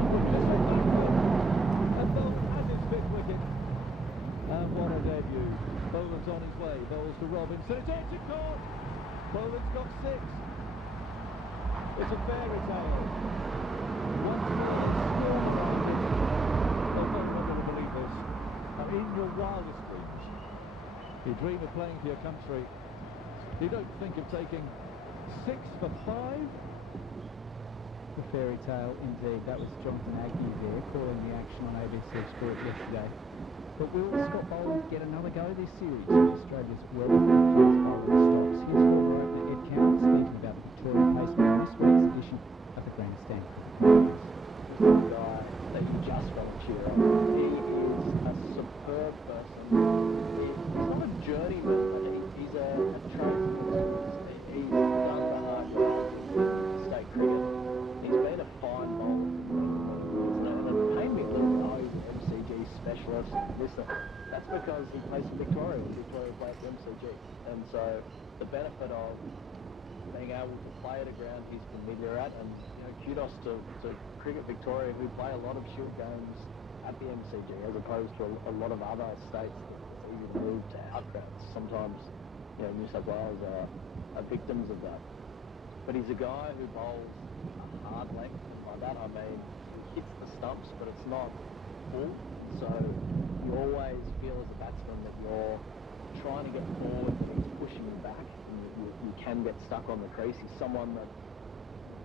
And Bolden has his 5th wicket. And what a debut. Boland's on his way. Bowls to Robinson. It's into court. Boland's got 6. It's a fairy tale. Once more, oh, no one will believe this. Now, in your wildest dreams, you dream of playing for your country. You don't think of taking 6 for 5? The fairy tale indeed. That was Jonathan Agnew there calling the action on ABC Sport yesterday. But will Scott Boland get another go this series? Australia's well-known bowling stocks. Here's former opener Ed Cowan speaking about the Victoria Paceman in this week's edition of the Grandstand. Guy that you just want to cheer on. He is a superb person. He's not a journeyman, but he's a tradesman. He's done the hard work in state cricket. He's been a fine bowler. And it pained me a little to know the MCG specialist. Listen, that's because he plays for Victoria, and Victoria plays for MCG. And so the benefit of being able to play at a ground he's familiar at, and kudos to Cricket Victoria, who play a lot of Shield games at the MCG as opposed to a lot of other states that it's easy to move to out grounds. Sometimes New South Wales are victims of that. But he's a guy who bowls hard length. By that I mean he hits the stumps, but it's not full. So you always feel as a batsman that you're trying to get forward, but he's pushing you back, and you can get stuck on the crease. He's someone that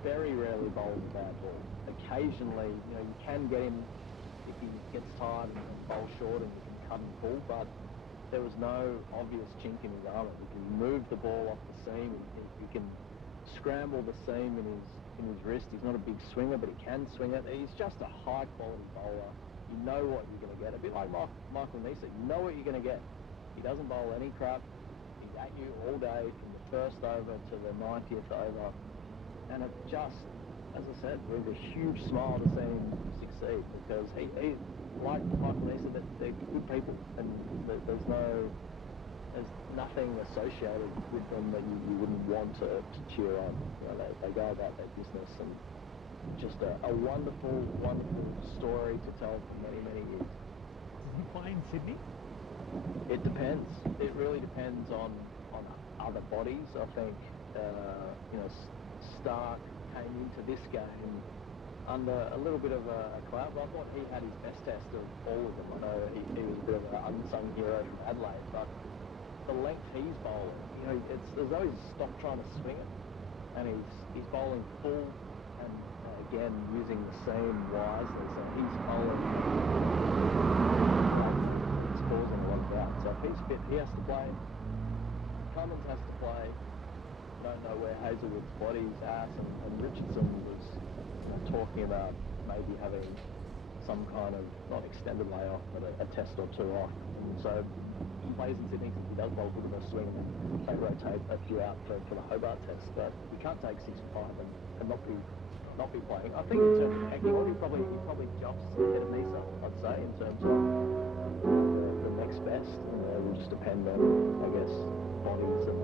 very rarely bowls a bad ball. Occasionally, you can get him if he gets tired and bowls short, and you can cut and pull, but there was no obvious chink in his armour. He can move the ball off the seam, he can scramble the seam in his wrist. He's not a big swinger, but he can swing it. He's just a high quality bowler. You know what you're going to get. A bit like Michael Neser, you know what you're going to get. He doesn't bowl any crap. He's at you all day from the first over to the 90th over. And it just, as I said, with a huge smile to see him succeed, because he like Michael Neser, they're good people, and there's nothing associated with them that you wouldn't want to cheer on. They go about their business, and just a wonderful, wonderful story to tell for many, many years. Does he play in Sydney? It depends. It really depends on other bodies. I think Stark came into this game under a little bit of a cloud. But I thought he had his best test of all of them. I know he was a bit of an unsung hero from Adelaide, but the length he's bowling, it's as though he's stopped trying to swing it, and he's bowling full, and again using the seam wisely. So he's bowling. It's causing a lot of doubt. So if he's fit, he has to play. Cummins has to play. Don't know where Hazelwood's body's at, and Richardson was talking about maybe having some kind of, not extended layoff, but a test or two off. And so he plays in Sydney because he does bowl good in a swing, and they rotate a few out for the Hobart test. But he can't take 6 for 5 and not be playing. I think in terms of ranking, he probably jumps ahead of Neser, I'd say, in terms of the next best. And it will just depend on, I guess, bodies and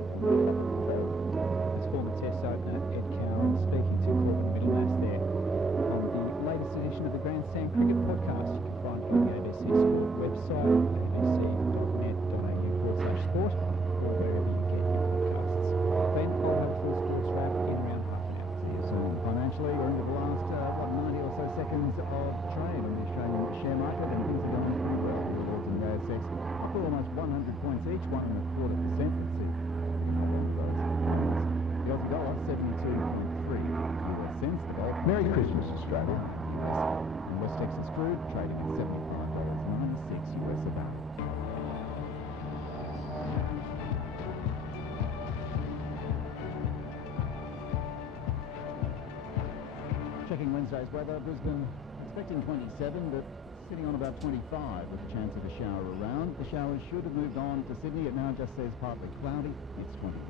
Merry Christmas, Australia. And West Texas crude trading at $75.96 US a barrel. Checking Wednesday's weather, Brisbane expecting 27, but sitting on about 25 with a chance of a shower around. The showers should have moved on to Sydney. It now just says partly cloudy. It's 21.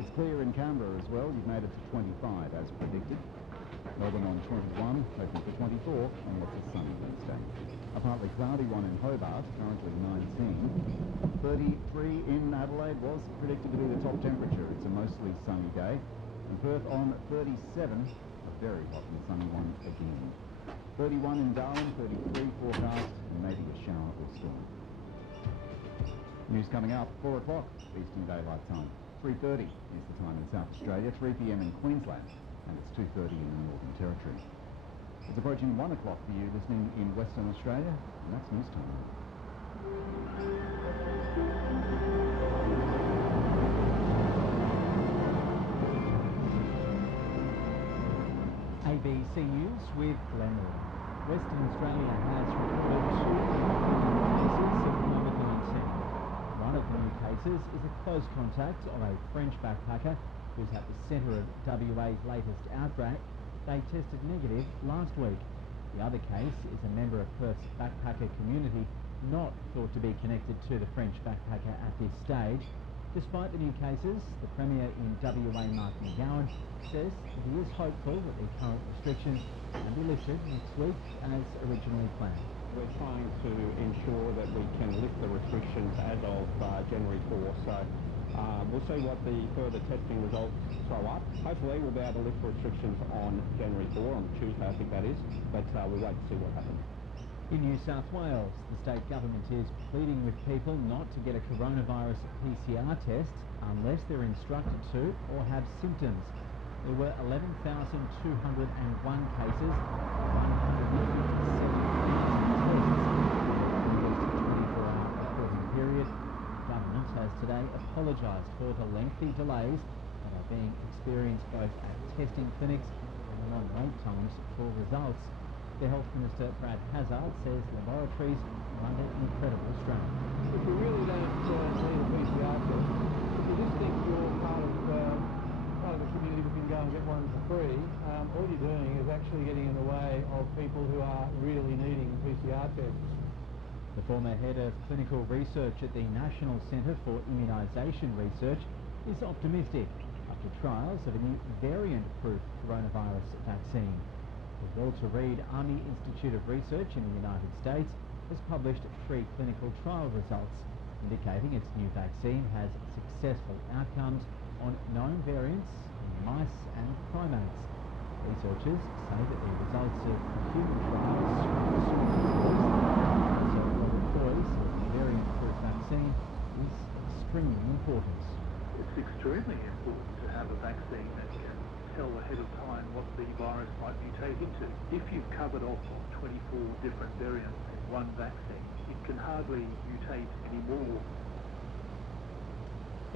It's clear in Canberra as well. You've made it to 25 as predicted. Melbourne on 21, hoping for 24 on what's a sunny Wednesday. A partly cloudy one in Hobart, currently 19. 33 in Adelaide was predicted to be the top temperature. It's a mostly sunny day. And Perth on 37. Very hot and sunny one again. 31 in Darwin, 33 forecast, and maybe a shower or storm. News coming up, 4 o'clock, Eastern Daylight Time. 3:30 is the time in South Australia, 3 p.m. in Queensland, and it's 2:30 in the Northern Territory. It's approaching 1 o'clock for you listening in Western Australia, and that's news time. ABC News with Glenn Moore. Western Australia has reported 2 new cases of COVID-19. One of the new cases is a close contact of a French backpacker who's at the centre of WA's latest outbreak. They tested negative last week. The other case is a member of Perth's backpacker community, not thought to be connected to the French backpacker at this stage. Despite the new cases, the Premier in WA, Mark McGowan, says he is hopeful that the current restrictions can be lifted next week as originally planned. We're trying to ensure that we can lift the restrictions as of January 4, so we'll see what the further testing results throw up. Hopefully we'll be able to lift restrictions on January 4, on Tuesday I think that is, but we'll wait to see what happens. In New South Wales, the state government is pleading with people not to get a coronavirus PCR test unless they're instructed to or have symptoms. There were 11,201 cases, 157 tests, 24-hour reporting period. The government has today apologised for the lengthy delays that are being experienced both at testing clinics and long wait times for results. The Health Minister, Brad Hazzard, says laboratories are under incredible strain. If you really don't need a PCR test, if you just think you're part of the community who can go and get one for free, all you're doing is actually getting in the way of people who are really needing PCR tests. The former head of clinical research at the National Centre for Immunisation Research is optimistic after trials of a new variant-proof coronavirus vaccine. The Walter Reed Army Institute of Research in the United States has published 3 clinical trial results indicating its new vaccine has successful outcomes on known variants in mice and primates. Researchers say that the results of human trials so Robert Boy says the variant-proof vaccine is extremely important. It's extremely important to have a vaccine that can tell ahead of time what the virus might mutate into. If you've covered off 24 different variants in one vaccine, it can hardly mutate anymore.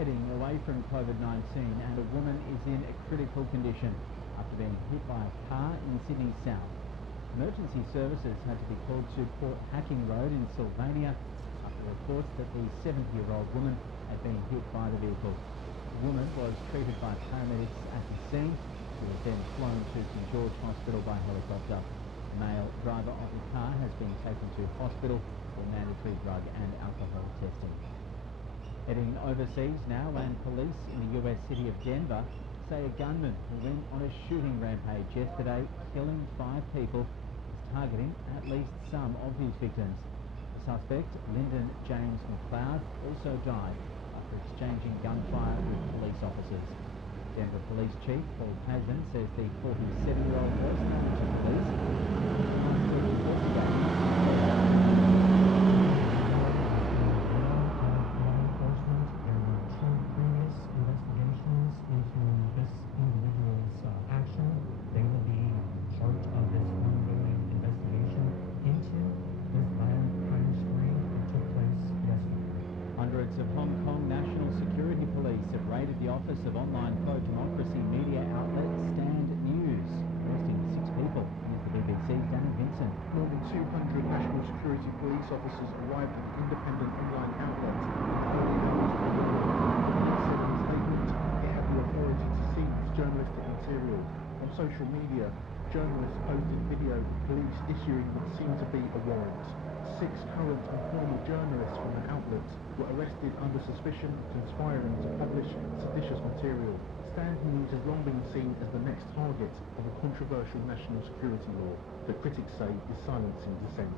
Heading away from COVID-19, and a woman is in a critical condition after being hit by a car in Sydney South. Emergency services had to be called to Port Hacking Road in Sylvania after reports that the 70-year-old woman had been hit by the vehicle. The woman was treated by paramedics at the scene. She was then flown to St George Hospital by helicopter. The male driver of the car has been taken to hospital for mandatory drug and alcohol testing. Heading overseas now, and police in the US city of Denver say a gunman who went on a shooting rampage yesterday, killing 5 people, is targeting at least some of his victims. The suspect, Lyndon James McLeod, also died after exchanging gunfire with police officers. Denver Police Chief Paul Pazin says the 47-year-old was known to police. Hundreds of Hong Kong National Security Police have raided the office of online pro-democracy media outlet Stand News, arresting 6 police officers arrived at the independent online outlet in early hours of the morning. It said in a statement it had the authority to seize journalistic material. On social media, journalists posted video of police issuing what seemed to be a warrant. 6 current and former journalists from the outlet were arrested under suspicion of conspiring to publish seditious material. Stand News has long been seen as the next target of a controversial national security law that critics say is silencing dissent.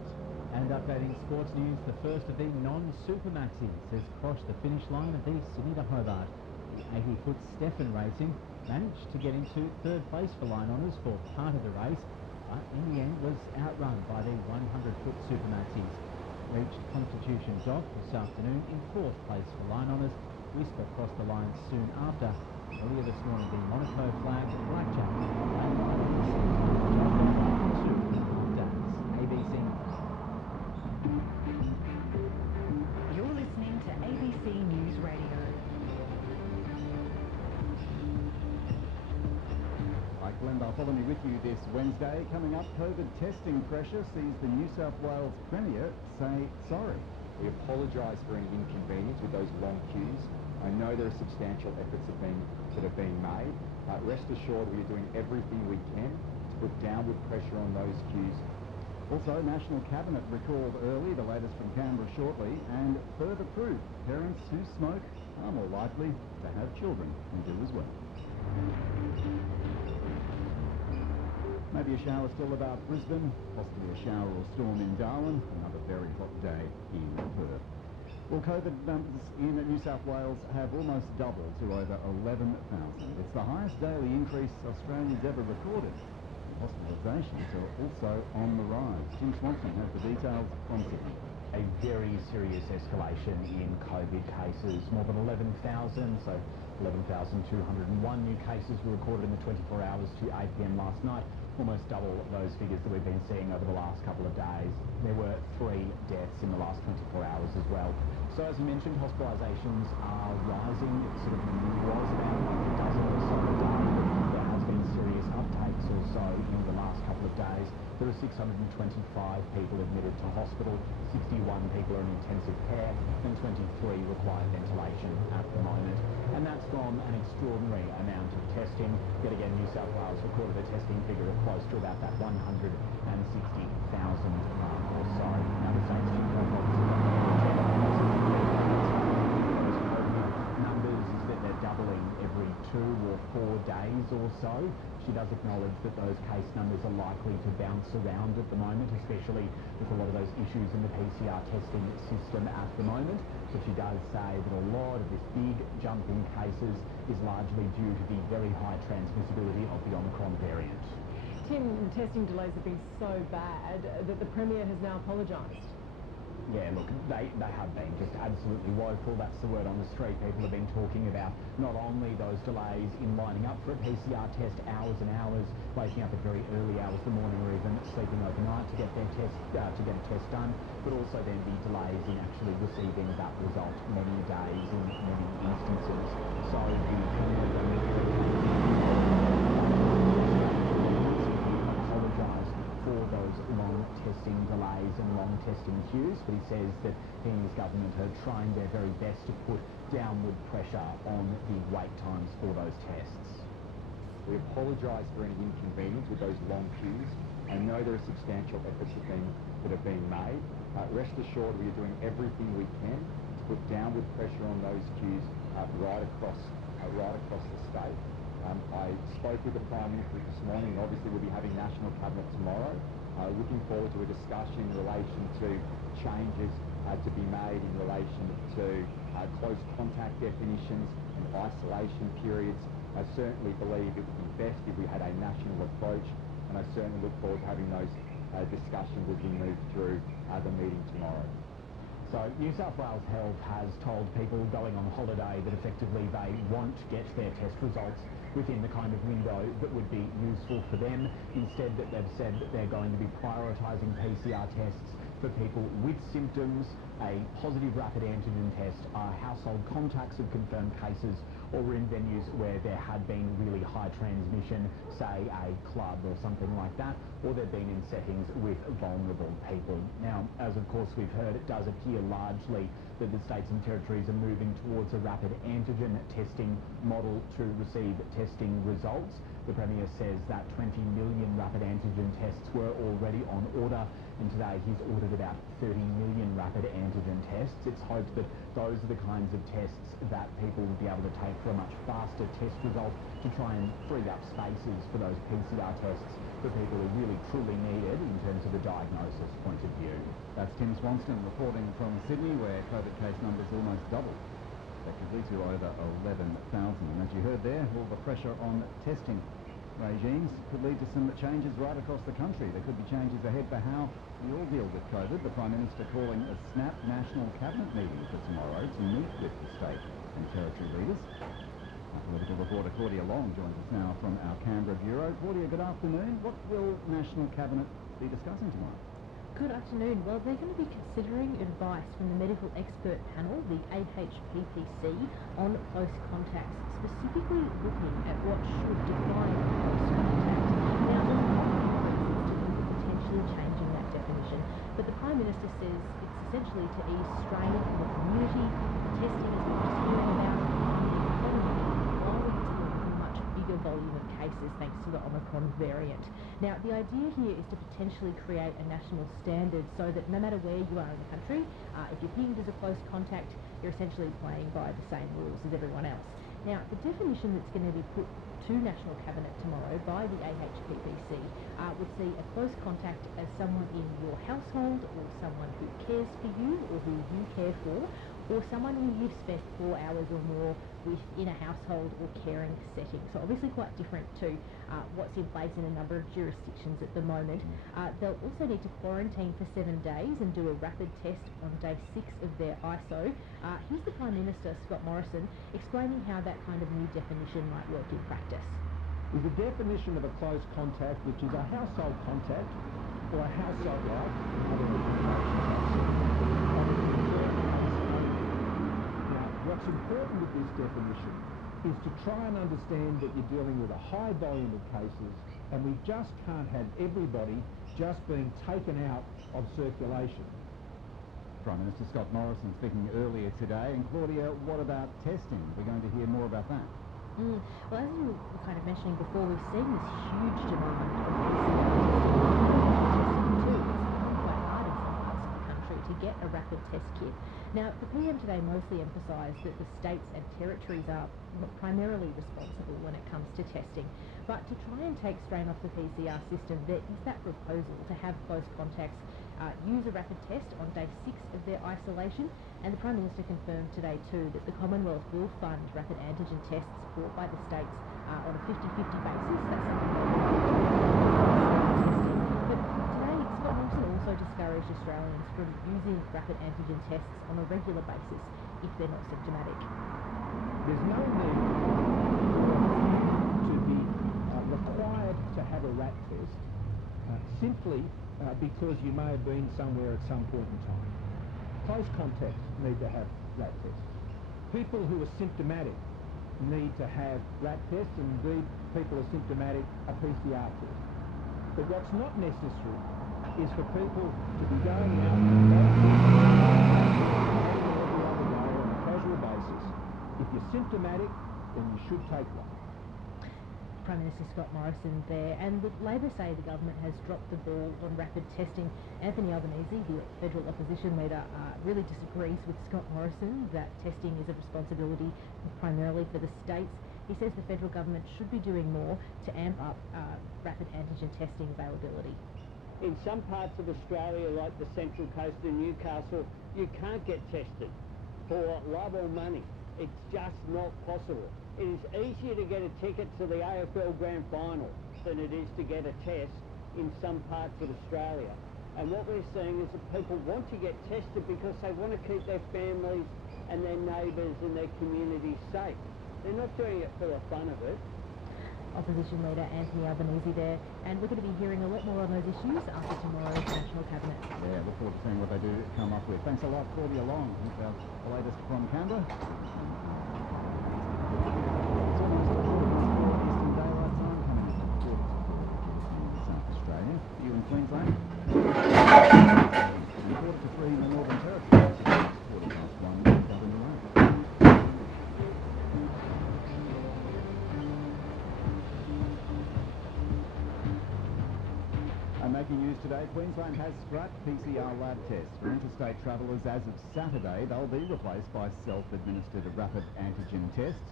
And updating sports news, the first of the non-Super Maxis has crossed the finish line of the Sydney to Hobart. The 80-foot Stefan Racing managed to get into third place for line honours for part of the race, but in the end was outrun by the 100-foot Super Maxis. Reached Constitution Dock this afternoon in fourth place for line honours. Whisper crossed the line soon after. Earlier this morning, the Monaco flag blackjack ABC. You're listening to ABC News Radio. Mike Glenn Bartholomew with you this Wednesday. Coming up, COVID testing pressure sees the New South Wales Premier say sorry. We apologise for any inconvenience with those long queues. I know there are substantial efforts that have been made. Rest assured we are doing everything we can to put downward pressure on those queues. Also, National Cabinet recalled early, the latest from Canberra shortly, and further proof parents who smoke are more likely to have children who do as well. Maybe a shower still about Brisbane, possibly a shower or storm in Darwin, another very hot day in Perth. Well, COVID numbers in New South Wales have almost doubled to over 11,000. It's the highest daily increase Australia's ever recorded. Hospitalisations are also on the rise. Jim Swanson has the details from Sydney. A very serious escalation in COVID cases. More than 11,000, so 11,201 new cases were recorded in the 24 hours to 8 p.m. last night. Almost double those figures that we've been seeing over the last couple of days. There were 3 deaths in the last 24 hours as well. So as you mentioned, hospitalisations are rising. It sort of was about a dozen or so a day. There has been serious uptakes also in the last couple of days. There are 625 people admitted to hospital, 61 people are in intensive care, and 23 require ventilation at the moment. And that's from an extraordinary amount of testing. Yet again, New South Wales recorded a testing figure of close to about that 160,000 mark or so. Now, the same thing numbers is that they're doubling every 2 or 4 days or so. She does acknowledge that those case numbers are likely to bounce around at the moment, especially with a lot of those issues in the PCR testing system at the moment. But she does say that a lot of this big jump in cases is largely due to the very high transmissibility of the Omicron variant. Tim, testing delays have been so bad that the Premier has now apologised. Yeah, look, they have been just absolutely woeful. That's the word on the street. People have been talking about not only those delays in lining up for a PCR test, hours and hours, waking up at very early hours of the morning or even sleeping overnight to get their test, to get a test done, but also then the delays in actually receiving that result many days in many instances. So the apologised for those long testing delays and long testing queues, but he says that he and his government are trying their very best to put downward pressure on the wait times for those tests. We apologise for any inconvenience with those long queues. I know there are substantial efforts that have been made. Rest assured we are doing everything we can to put downward pressure on those queues right across the state. I spoke with the Prime Minister this morning, and obviously we'll be having National Cabinet tomorrow. Looking forward to a discussion in relation to changes to be made in relation to close contact definitions and isolation periods. I certainly believe it would be best if we had a national approach, and I certainly look forward to having those discussions as we move through the meeting tomorrow. So New South Wales Health has told people going on holiday that effectively they won't get their test results within the kind of window that would be useful for them. Instead, that they've said that they're going to be prioritising PCR tests for people with symptoms, a positive rapid antigen test, household contacts of confirmed cases, or were in venues where there had been really high transmission, say a club or something like that, or they've been in settings with vulnerable people. Now, as of course we've heard, it does appear largely that the states and territories are moving towards a rapid antigen testing model to receive testing results. The Premier says that 20 million rapid antigen tests were already on order, and today he's ordered about 30 million rapid antigen tests. It's hoped that those are the kinds of tests that people will be able to take for a much faster test result to try and free up spaces for those PCR tests for people who really truly need it in terms of the diagnosis point of view. That's Tim Swanston reporting from Sydney, where COVID case numbers almost doubled, effectively to over 11,000. And as you heard there, all the pressure on testing regimes could lead to some changes right across the country. There could be changes ahead for how we all deal with COVID. The Prime Minister calling a snap national cabinet meeting for tomorrow to meet with the state and territory leaders. Our political reporter Claudia Long joins us now from our Canberra bureau. Claudia, good afternoon. What will National Cabinet be discussing tomorrow? Good afternoon. Well, they're going to be considering advice from the medical expert panel, the AHPPC, on close contacts, specifically looking at what should define close contact. Now, potentially changing that definition, but the Prime Minister says it's essentially to ease strain in the community. Testing is not just hearing about it, while we're seeing a much bigger volume of cases thanks to the Omicron variant. Now, the idea here is to potentially create a national standard so that no matter where you are in the country, if you're pinged as a close contact, you're essentially playing by the same rules as everyone else. Now, the definition that's going to be put to National Cabinet tomorrow by the AHPPC would see a close contact as someone in your household, or someone who cares for you or who you care for, or someone who you've spent 4 hours or more with in a household or caring setting. So obviously quite different to what's in place in a number of jurisdictions at the moment. They'll also need to quarantine for 7 days and do a rapid test on day 6 of their ISO. Here's the Prime Minister, Scott Morrison, explaining how that kind of new definition might work in practice. With the definition of a close contact, which is a household contact or a household-like, what's important with this definition is to try and understand that you're dealing with a high volume of cases, and we just can't have everybody just being taken out of circulation. Prime Minister Scott Morrison speaking earlier today. And Claudia, what about testing? We're going to hear more about that. Well, as you were kind of mentioning before, we've seen this huge demand of to get a rapid test kit. Now, the PM today mostly emphasised that the states and territories are primarily responsible when it comes to testing. But to try and take strain off the PCR system, there is that proposal to have close contacts use a rapid test on day 6 of their isolation. And the Prime Minister confirmed today too that the Commonwealth will fund rapid antigen tests bought by the states on a 50-50 basis. That's but today, Scott Morrison also discouraged Australians from using rapid antigen tests on a regular basis if they're not symptomatic. There's no need to be required to have a RAT test simply because you may have been somewhere at some point in time. Close contacts need to have RAT tests. People who are symptomatic need to have RAT tests, and indeed people are symptomatic a PCR test. But what's not necessary is for people to be going out every other day on a casual basis. If you're symptomatic, then you should take one. Prime Minister Scott Morrison there, and the Labor say the government has dropped the ball on rapid testing. Anthony Albanese, the federal opposition leader, really disagrees with Scott Morrison that testing is a responsibility primarily for the states. He says the federal government should be doing more to amp up rapid antigen testing availability. In some parts of Australia, like the Central Coast and Newcastle, you can't get tested for love or money. It's just not possible. It is easier to get a ticket to the AFL Grand Final than it is to get a test in some parts of Australia. And what we're seeing is that people want to get tested because they want to keep their families and their neighbours and their communities safe. They're not doing it for the fun of it. Opposition leader Anthony Albanese there, and we're going to be hearing a lot more on those issues after tomorrow's National Cabinet. Yeah, look forward to seeing what they do come up with. Thanks a lot, Claudia Long. That's the latest from Canberra. making news today, Queensland has scrapped PCR lab tests for interstate travellers as of Saturday. They'll be replaced by self-administered rapid antigen tests.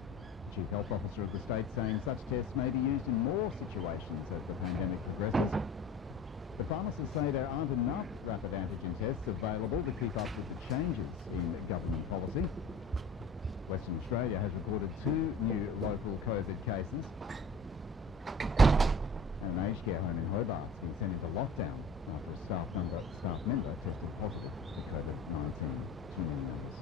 Chief Health Officer of the state saying such tests may be used in more situations as the pandemic progresses. The pharmacists say there aren't enough rapid antigen tests available to keep up with the changes in government policy. Western Australia has recorded 2 new local COVID cases. And an aged care home in Hobart's been sent into lockdown after a staff member tested positive for COVID-19. Too many names.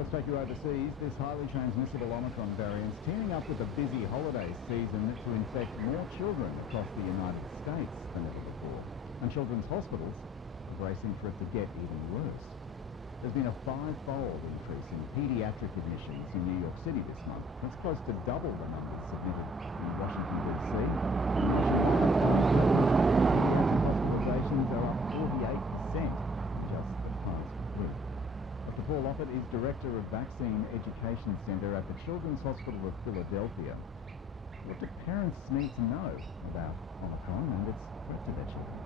Let's take you overseas. This highly transmissible Omicron variant's teaming up with the busy holiday season to infect more children across the United States than ever before. And children's hospitals are bracing for it to get even worse. There's been a 5-fold increase in paediatric admissions in New York City this month. That's close to double the numbers submitted in Washington, D.C. Hospitalizations are up 48% just the past week. Dr. Paul Offit is Director of Vaccine Education Centre at the Children's Hospital of Philadelphia. What do parents need to know about Omicron and its threat to their children?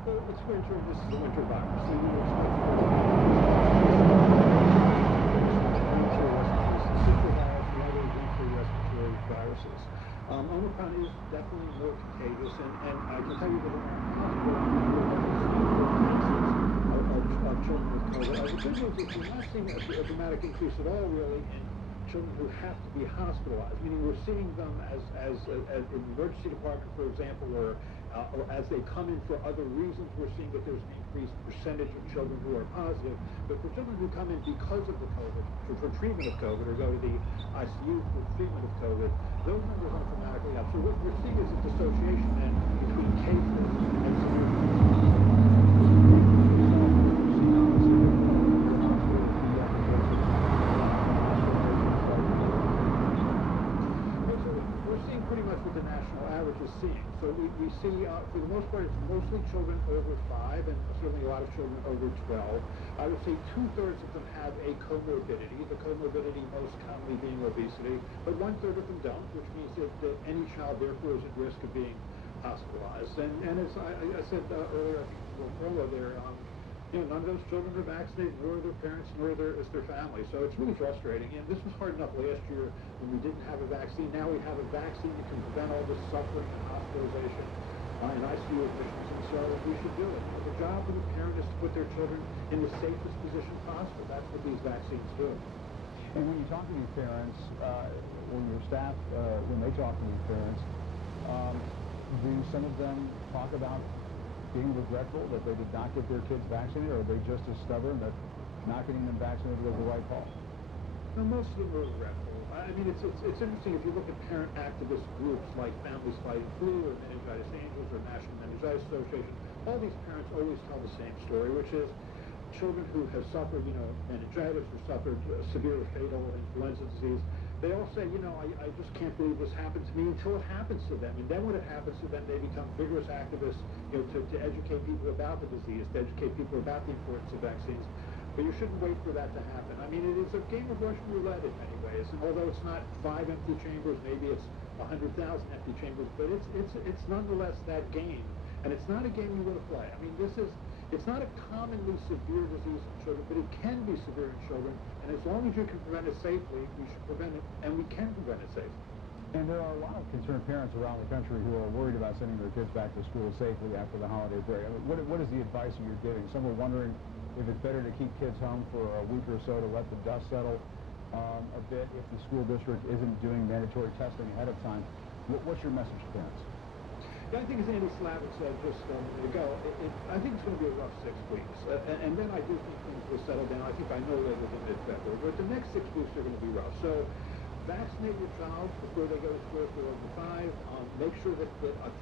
Well, it's winter. This is a winter virus. So you respiratory viruses. Omicron is definitely more contagious, and I can tell you that of children with COVID. The good news is we're not seeing a dramatic increase at all, really, in children who have to be hospitalized, meaning we're seeing them as in the emergency department, for example, or as they come in for other reasons. We're seeing that there's an increased percentage of children who are positive. But for children who come in because of the COVID, for treatment of COVID, or go to the ICU for treatment of COVID, those numbers aren't dramatically up. So what we're seeing is a dissociation then between cases and pretty much what the national average is seeing. So we see, for the most part, it's mostly children over 5, and certainly a lot of children over 12. I would say 2/3 of them have a comorbidity, the comorbidity most commonly being obesity, but 1/3 of them don't, which means that any child, therefore, is at risk of being hospitalized. And as I said earlier, I think Paula there, none of those children are vaccinated, nor their parents, nor their family. So it's really frustrating. And this was hard enough last year when we didn't have a vaccine. Now we have a vaccine that can prevent all this suffering and hospitalization and ICU admissions. And so we should do it. The job of the parent is to put their children in the safest position possible. That's what these vaccines do. And when you talk to these parents, or your staff, when they talk to these parents, do some of them talk about being regretful that they did not get their kids vaccinated, or are they just as stubborn that not getting them vaccinated was the right call? No, most of them are regretful. I mean, it's interesting if you look at parent activist groups like Families Fighting Flu or Meningitis Angels or National Meningitis Association. All these parents always tell the same story, which is children who have suffered, meningitis or suffered severe fatal influenza disease. They all say, I just can't believe this happened to me until it happens to them. And then when it happens to them, they become vigorous activists, to educate people about the disease, to educate people about the importance of vaccines. But you shouldn't wait for that to happen. I mean, it is a game of Russian roulette in many ways. And although it's not 5 empty chambers, maybe it's 100,000 empty chambers, but it's nonetheless that game. And it's not a game you want to play. I mean, it's not a commonly severe disease in children, but it can be severe in children. And as long as you can prevent it safely, we should prevent it, and we can prevent it safely. And there are a lot of concerned parents around the country who are worried about sending their kids back to school safely after the holiday break. I mean, what is the advice that you're giving? Some are wondering if it's better to keep kids home for a week or so to let the dust settle a bit if the school district isn't doing mandatory testing ahead of time. What's your message to parents? Yeah, I think as Andy Slavitt said just a minute ago, I think it's going to be a rough 6 weeks. And then I do think things will settle down. I think I know later than mid-February. But the next 6 weeks are going to be rough. So vaccinate your child before they go to school if they're over 5. Make sure that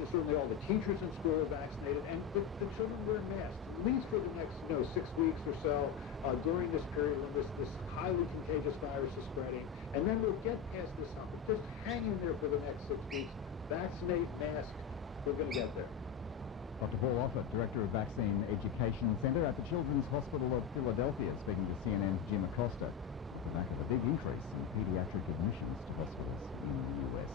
certainly all the teachers in school are vaccinated. And the children wear masks, at least for the next 6 weeks or so during this period when this highly contagious virus is spreading. And then we'll get past this hump. Just hang in there for the next 6 weeks. Vaccinate, mask. We're going to get there. Dr. Paul Offit, Director of Vaccine Education Centre at the Children's Hospital of Philadelphia, speaking to CNN's Jim Acosta. the back of a big increase in paediatric admissions to hospitals in the US.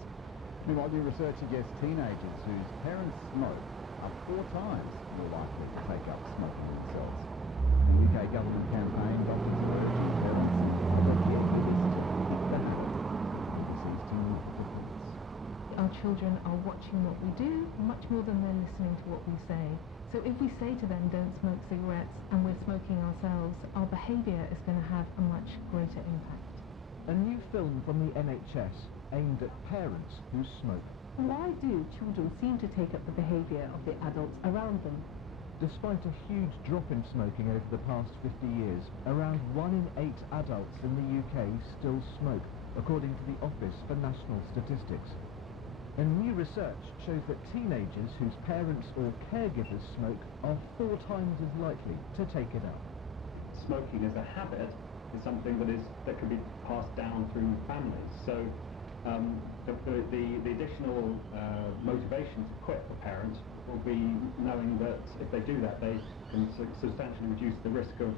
Meanwhile, new research suggests teenagers whose parents smoke are 4 times more likely to take up smoking themselves. The UK government campaign, doctors are urging parents and other caregivers to kick back. BBC's Tim reports. Our children are watching what we do much more than they're listening to what we say. So if we say to them, don't smoke cigarettes, and we're smoking ourselves, our behaviour is going to have a much greater impact. A new film from the NHS aimed at parents who smoke. Why do children seem to take up the behaviour of the adults around them? Despite a huge drop in smoking over the past 50 years, around 1 in 8 adults in the UK still smoke, according to the Office for National Statistics. And new research shows that teenagers whose parents or caregivers smoke are 4 times as likely to take it up. Smoking as a habit is something that could be passed down through families. So the additional motivation to quit for parents will be knowing that if they do that, they can substantially reduce the risk of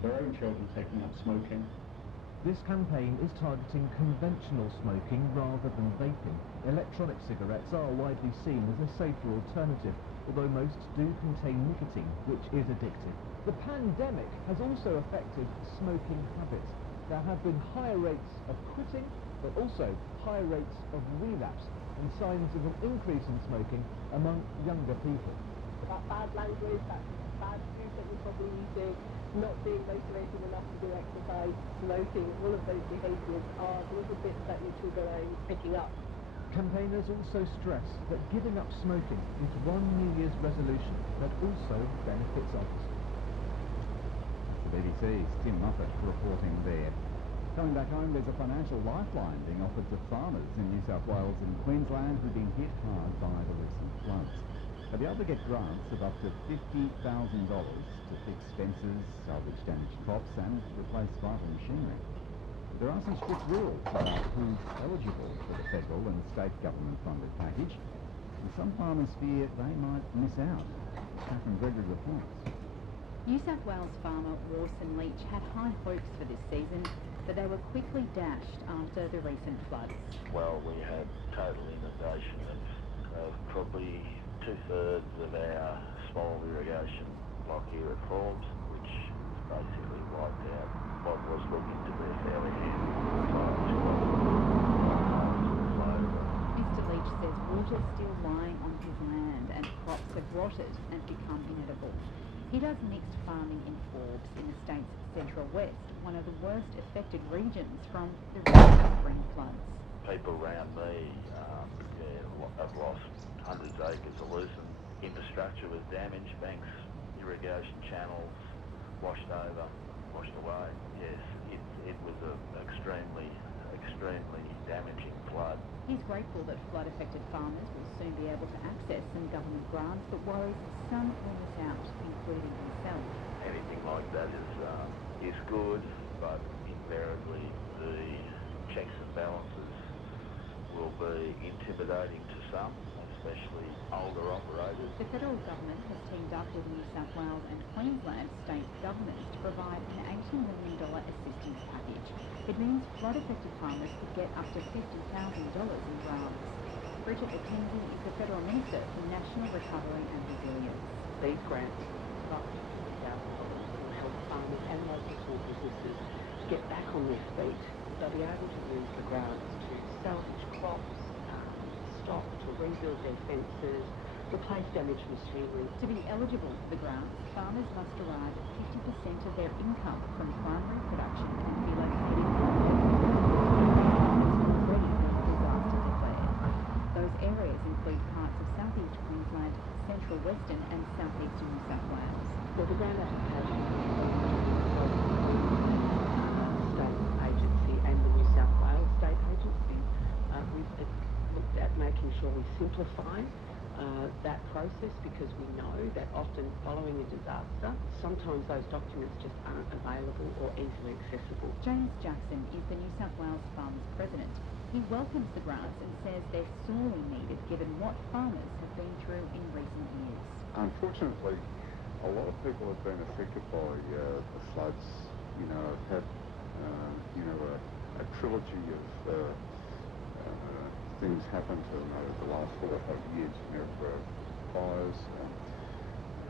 their own children taking up smoking. This campaign is targeting conventional smoking rather than vaping. Electronic cigarettes are widely seen as a safer alternative, although most do contain nicotine, which is addictive. The pandemic has also affected smoking habits. There have been higher rates of quitting, but also higher rates of relapse, and signs of an increase in smoking among younger people. That bad language, that bad food that you're probably eating, not being motivated enough to do exercise, smoking, all of those behaviours are little bits that your children are picking up. Campaigners also stress that giving up smoking is one New Year's resolution that also benefits others. The BBC's Tim Muffet reporting there. Coming back home, there's a financial lifeline being offered to farmers in New South Wales and Queensland who've been hit hard by the recent floods. They'll be able to get grants of up to $50,000 to fix fences, salvage damaged crops and replace vital machinery. There are some strict rules about who's eligible for the federal and state government-funded package, and some farmers fear they might miss out. Catherine Gregory reports. New South Wales farmer Warson Leach had high hopes for this season, but they were quickly dashed after the recent floods. Well, we had total inundation of probably 2/3 of our small irrigation block here at Forbes, which basically wiped out what was looking to be a fairly handy Mr Leach says water's still lying on his land and crops have rotted and become inedible. He does mixed farming in Forbes in the state's central west, one of the worst affected regions from the recent spring floods. People around me have lost hundreds of acres of lucerne. Infrastructure was damaged, banks, irrigation channels washed away. Yes, it was an extremely damaging flood. He's grateful that flood-affected farmers will soon be able to access some government grants, but worries some will miss out, including himself. Anything like that is good, but invariably the checks and balances will be intimidating to some, especially older operators. The federal government has teamed up with New South Wales and Queensland state governments to provide an $80 million assistance package. It means flood-affected farmers could get up to $50,000 in grants. Bridget McKenzie is the Federal Minister for National Recovery and Resilience. These grants of up to $50,000 will help farmers and local small businesses get back on their feet. They'll be able to use the grants to salvage crops, stock, to rebuild their fences, replace damaged machinery. To be eligible for the grants, farmers must derive 50% of their income from primary production and be located in already been disaster declared. Those areas include parts of southeast Queensland, central western and southeastern New South Wales. Well, the grant application state agency and the New South Wales state agency. We've looked at making sure we simplify that process, because we know that often following a disaster, sometimes those documents just aren't available or easily accessible. James Jackson is the New South Wales Farmers President. He welcomes the grants and says they're sorely needed given what farmers have been through in recent years. Unfortunately, a lot of people have been affected by the floods. You know, have had a trilogy of things happened to them over the last 4 or 5 years. Fires,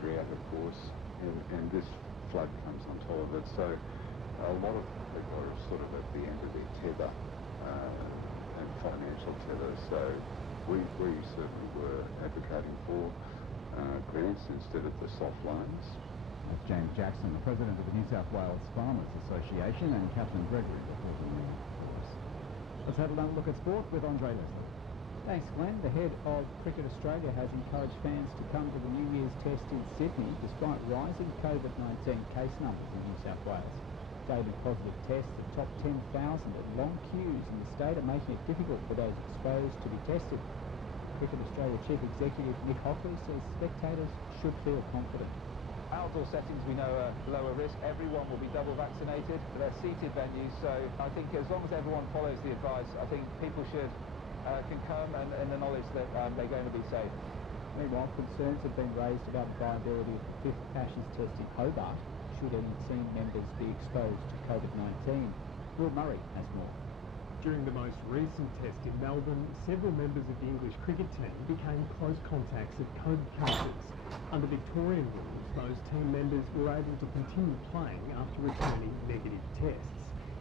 drought, of course, and this flood comes on top of it. So a lot of people are sort of at the end of their tether, and financial tether. So we certainly were advocating for grants instead of the soft loans. That's James Jackson, the president of the New South Wales Farmers Association, and Catherine Gregory reporting there for us. Let's have another look at sport with Andre Leslie. Thanks, Glenn. The head of Cricket Australia has encouraged fans to come to the New Year's Test in Sydney despite rising COVID-19 case numbers in New South Wales. Daily positive tests, the top 10,000 at long queues in the state are making it difficult for those exposed to be tested. Cricket Australia Chief Executive Nick Hockley says spectators should feel confident. Outdoor settings we know are lower risk. Everyone will be double vaccinated. They're seated venues, so I think as long as everyone follows the advice, I think people should can come and in the knowledge that they're going to be safe. Meanwhile, concerns have been raised about the viability of the 5th Ashes test in Hobart should any team members be exposed to COVID-19. Will Murray has more. During the most recent test in Melbourne, several members of the English cricket team became close contacts of COVID cases. Under Victorian rules, those team members were able to continue playing after returning negative tests.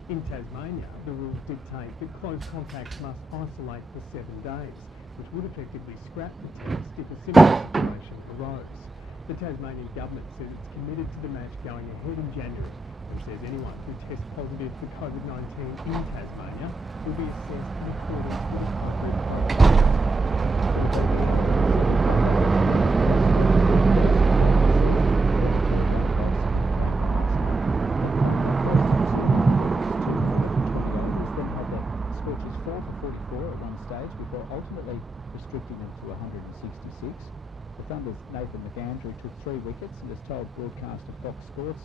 In Tasmania, the rules dictate that close contacts must isolate for 7 days, which would effectively scrap the test if a similar situation arose. The Tasmanian government says it's committed to the match going ahead in January, and says anyone who tests positive for COVID-19 in Tasmania will be assessed in accordance with appropriate protocols. Before ultimately restricting them to 166. The Thunder's Nathan McAndrew took 3 wickets and has told broadcaster Fox Sports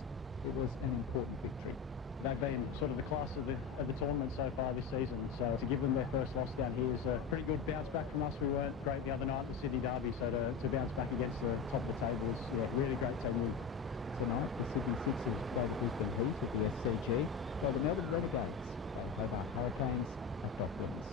it was an important victory. They've been sort of the class of the tournament so far this season, so to give them their first loss down here is a pretty good bounce back from us. We weren't great the other night at the Sydney Derby, so to bounce back against the top of the table is really great team win. Tonight, the Sydney Sixers play the Brisbane Heat at the SCG, while the Melbourne Renegades play the Hobart Hurricanes at Docklands.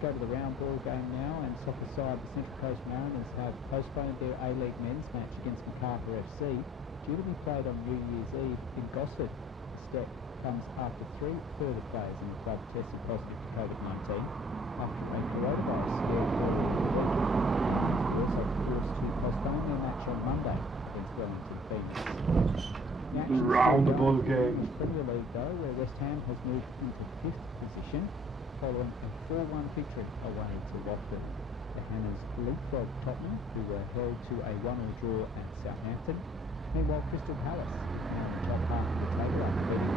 Go to the round ball game now, and soccer side the Central Coast Mariners have postponed their A-League men's match against Macarthur FC due to be played on New Year's Eve in Gosford. The step comes after 3 further players in the club tested positive for COVID-19 after a coronavirus scare also forced to postpone their match on Monday against Wellington Phoenix. Round the ball game. Premier League though, where West Ham has moved into 5th position following a 4-1 victory away to Watford. The Hammers leapfrogged Tottenham, who were held to a 1-1 draw at Southampton. Meanwhile, Crystal Palace are now in the top half of the table after beating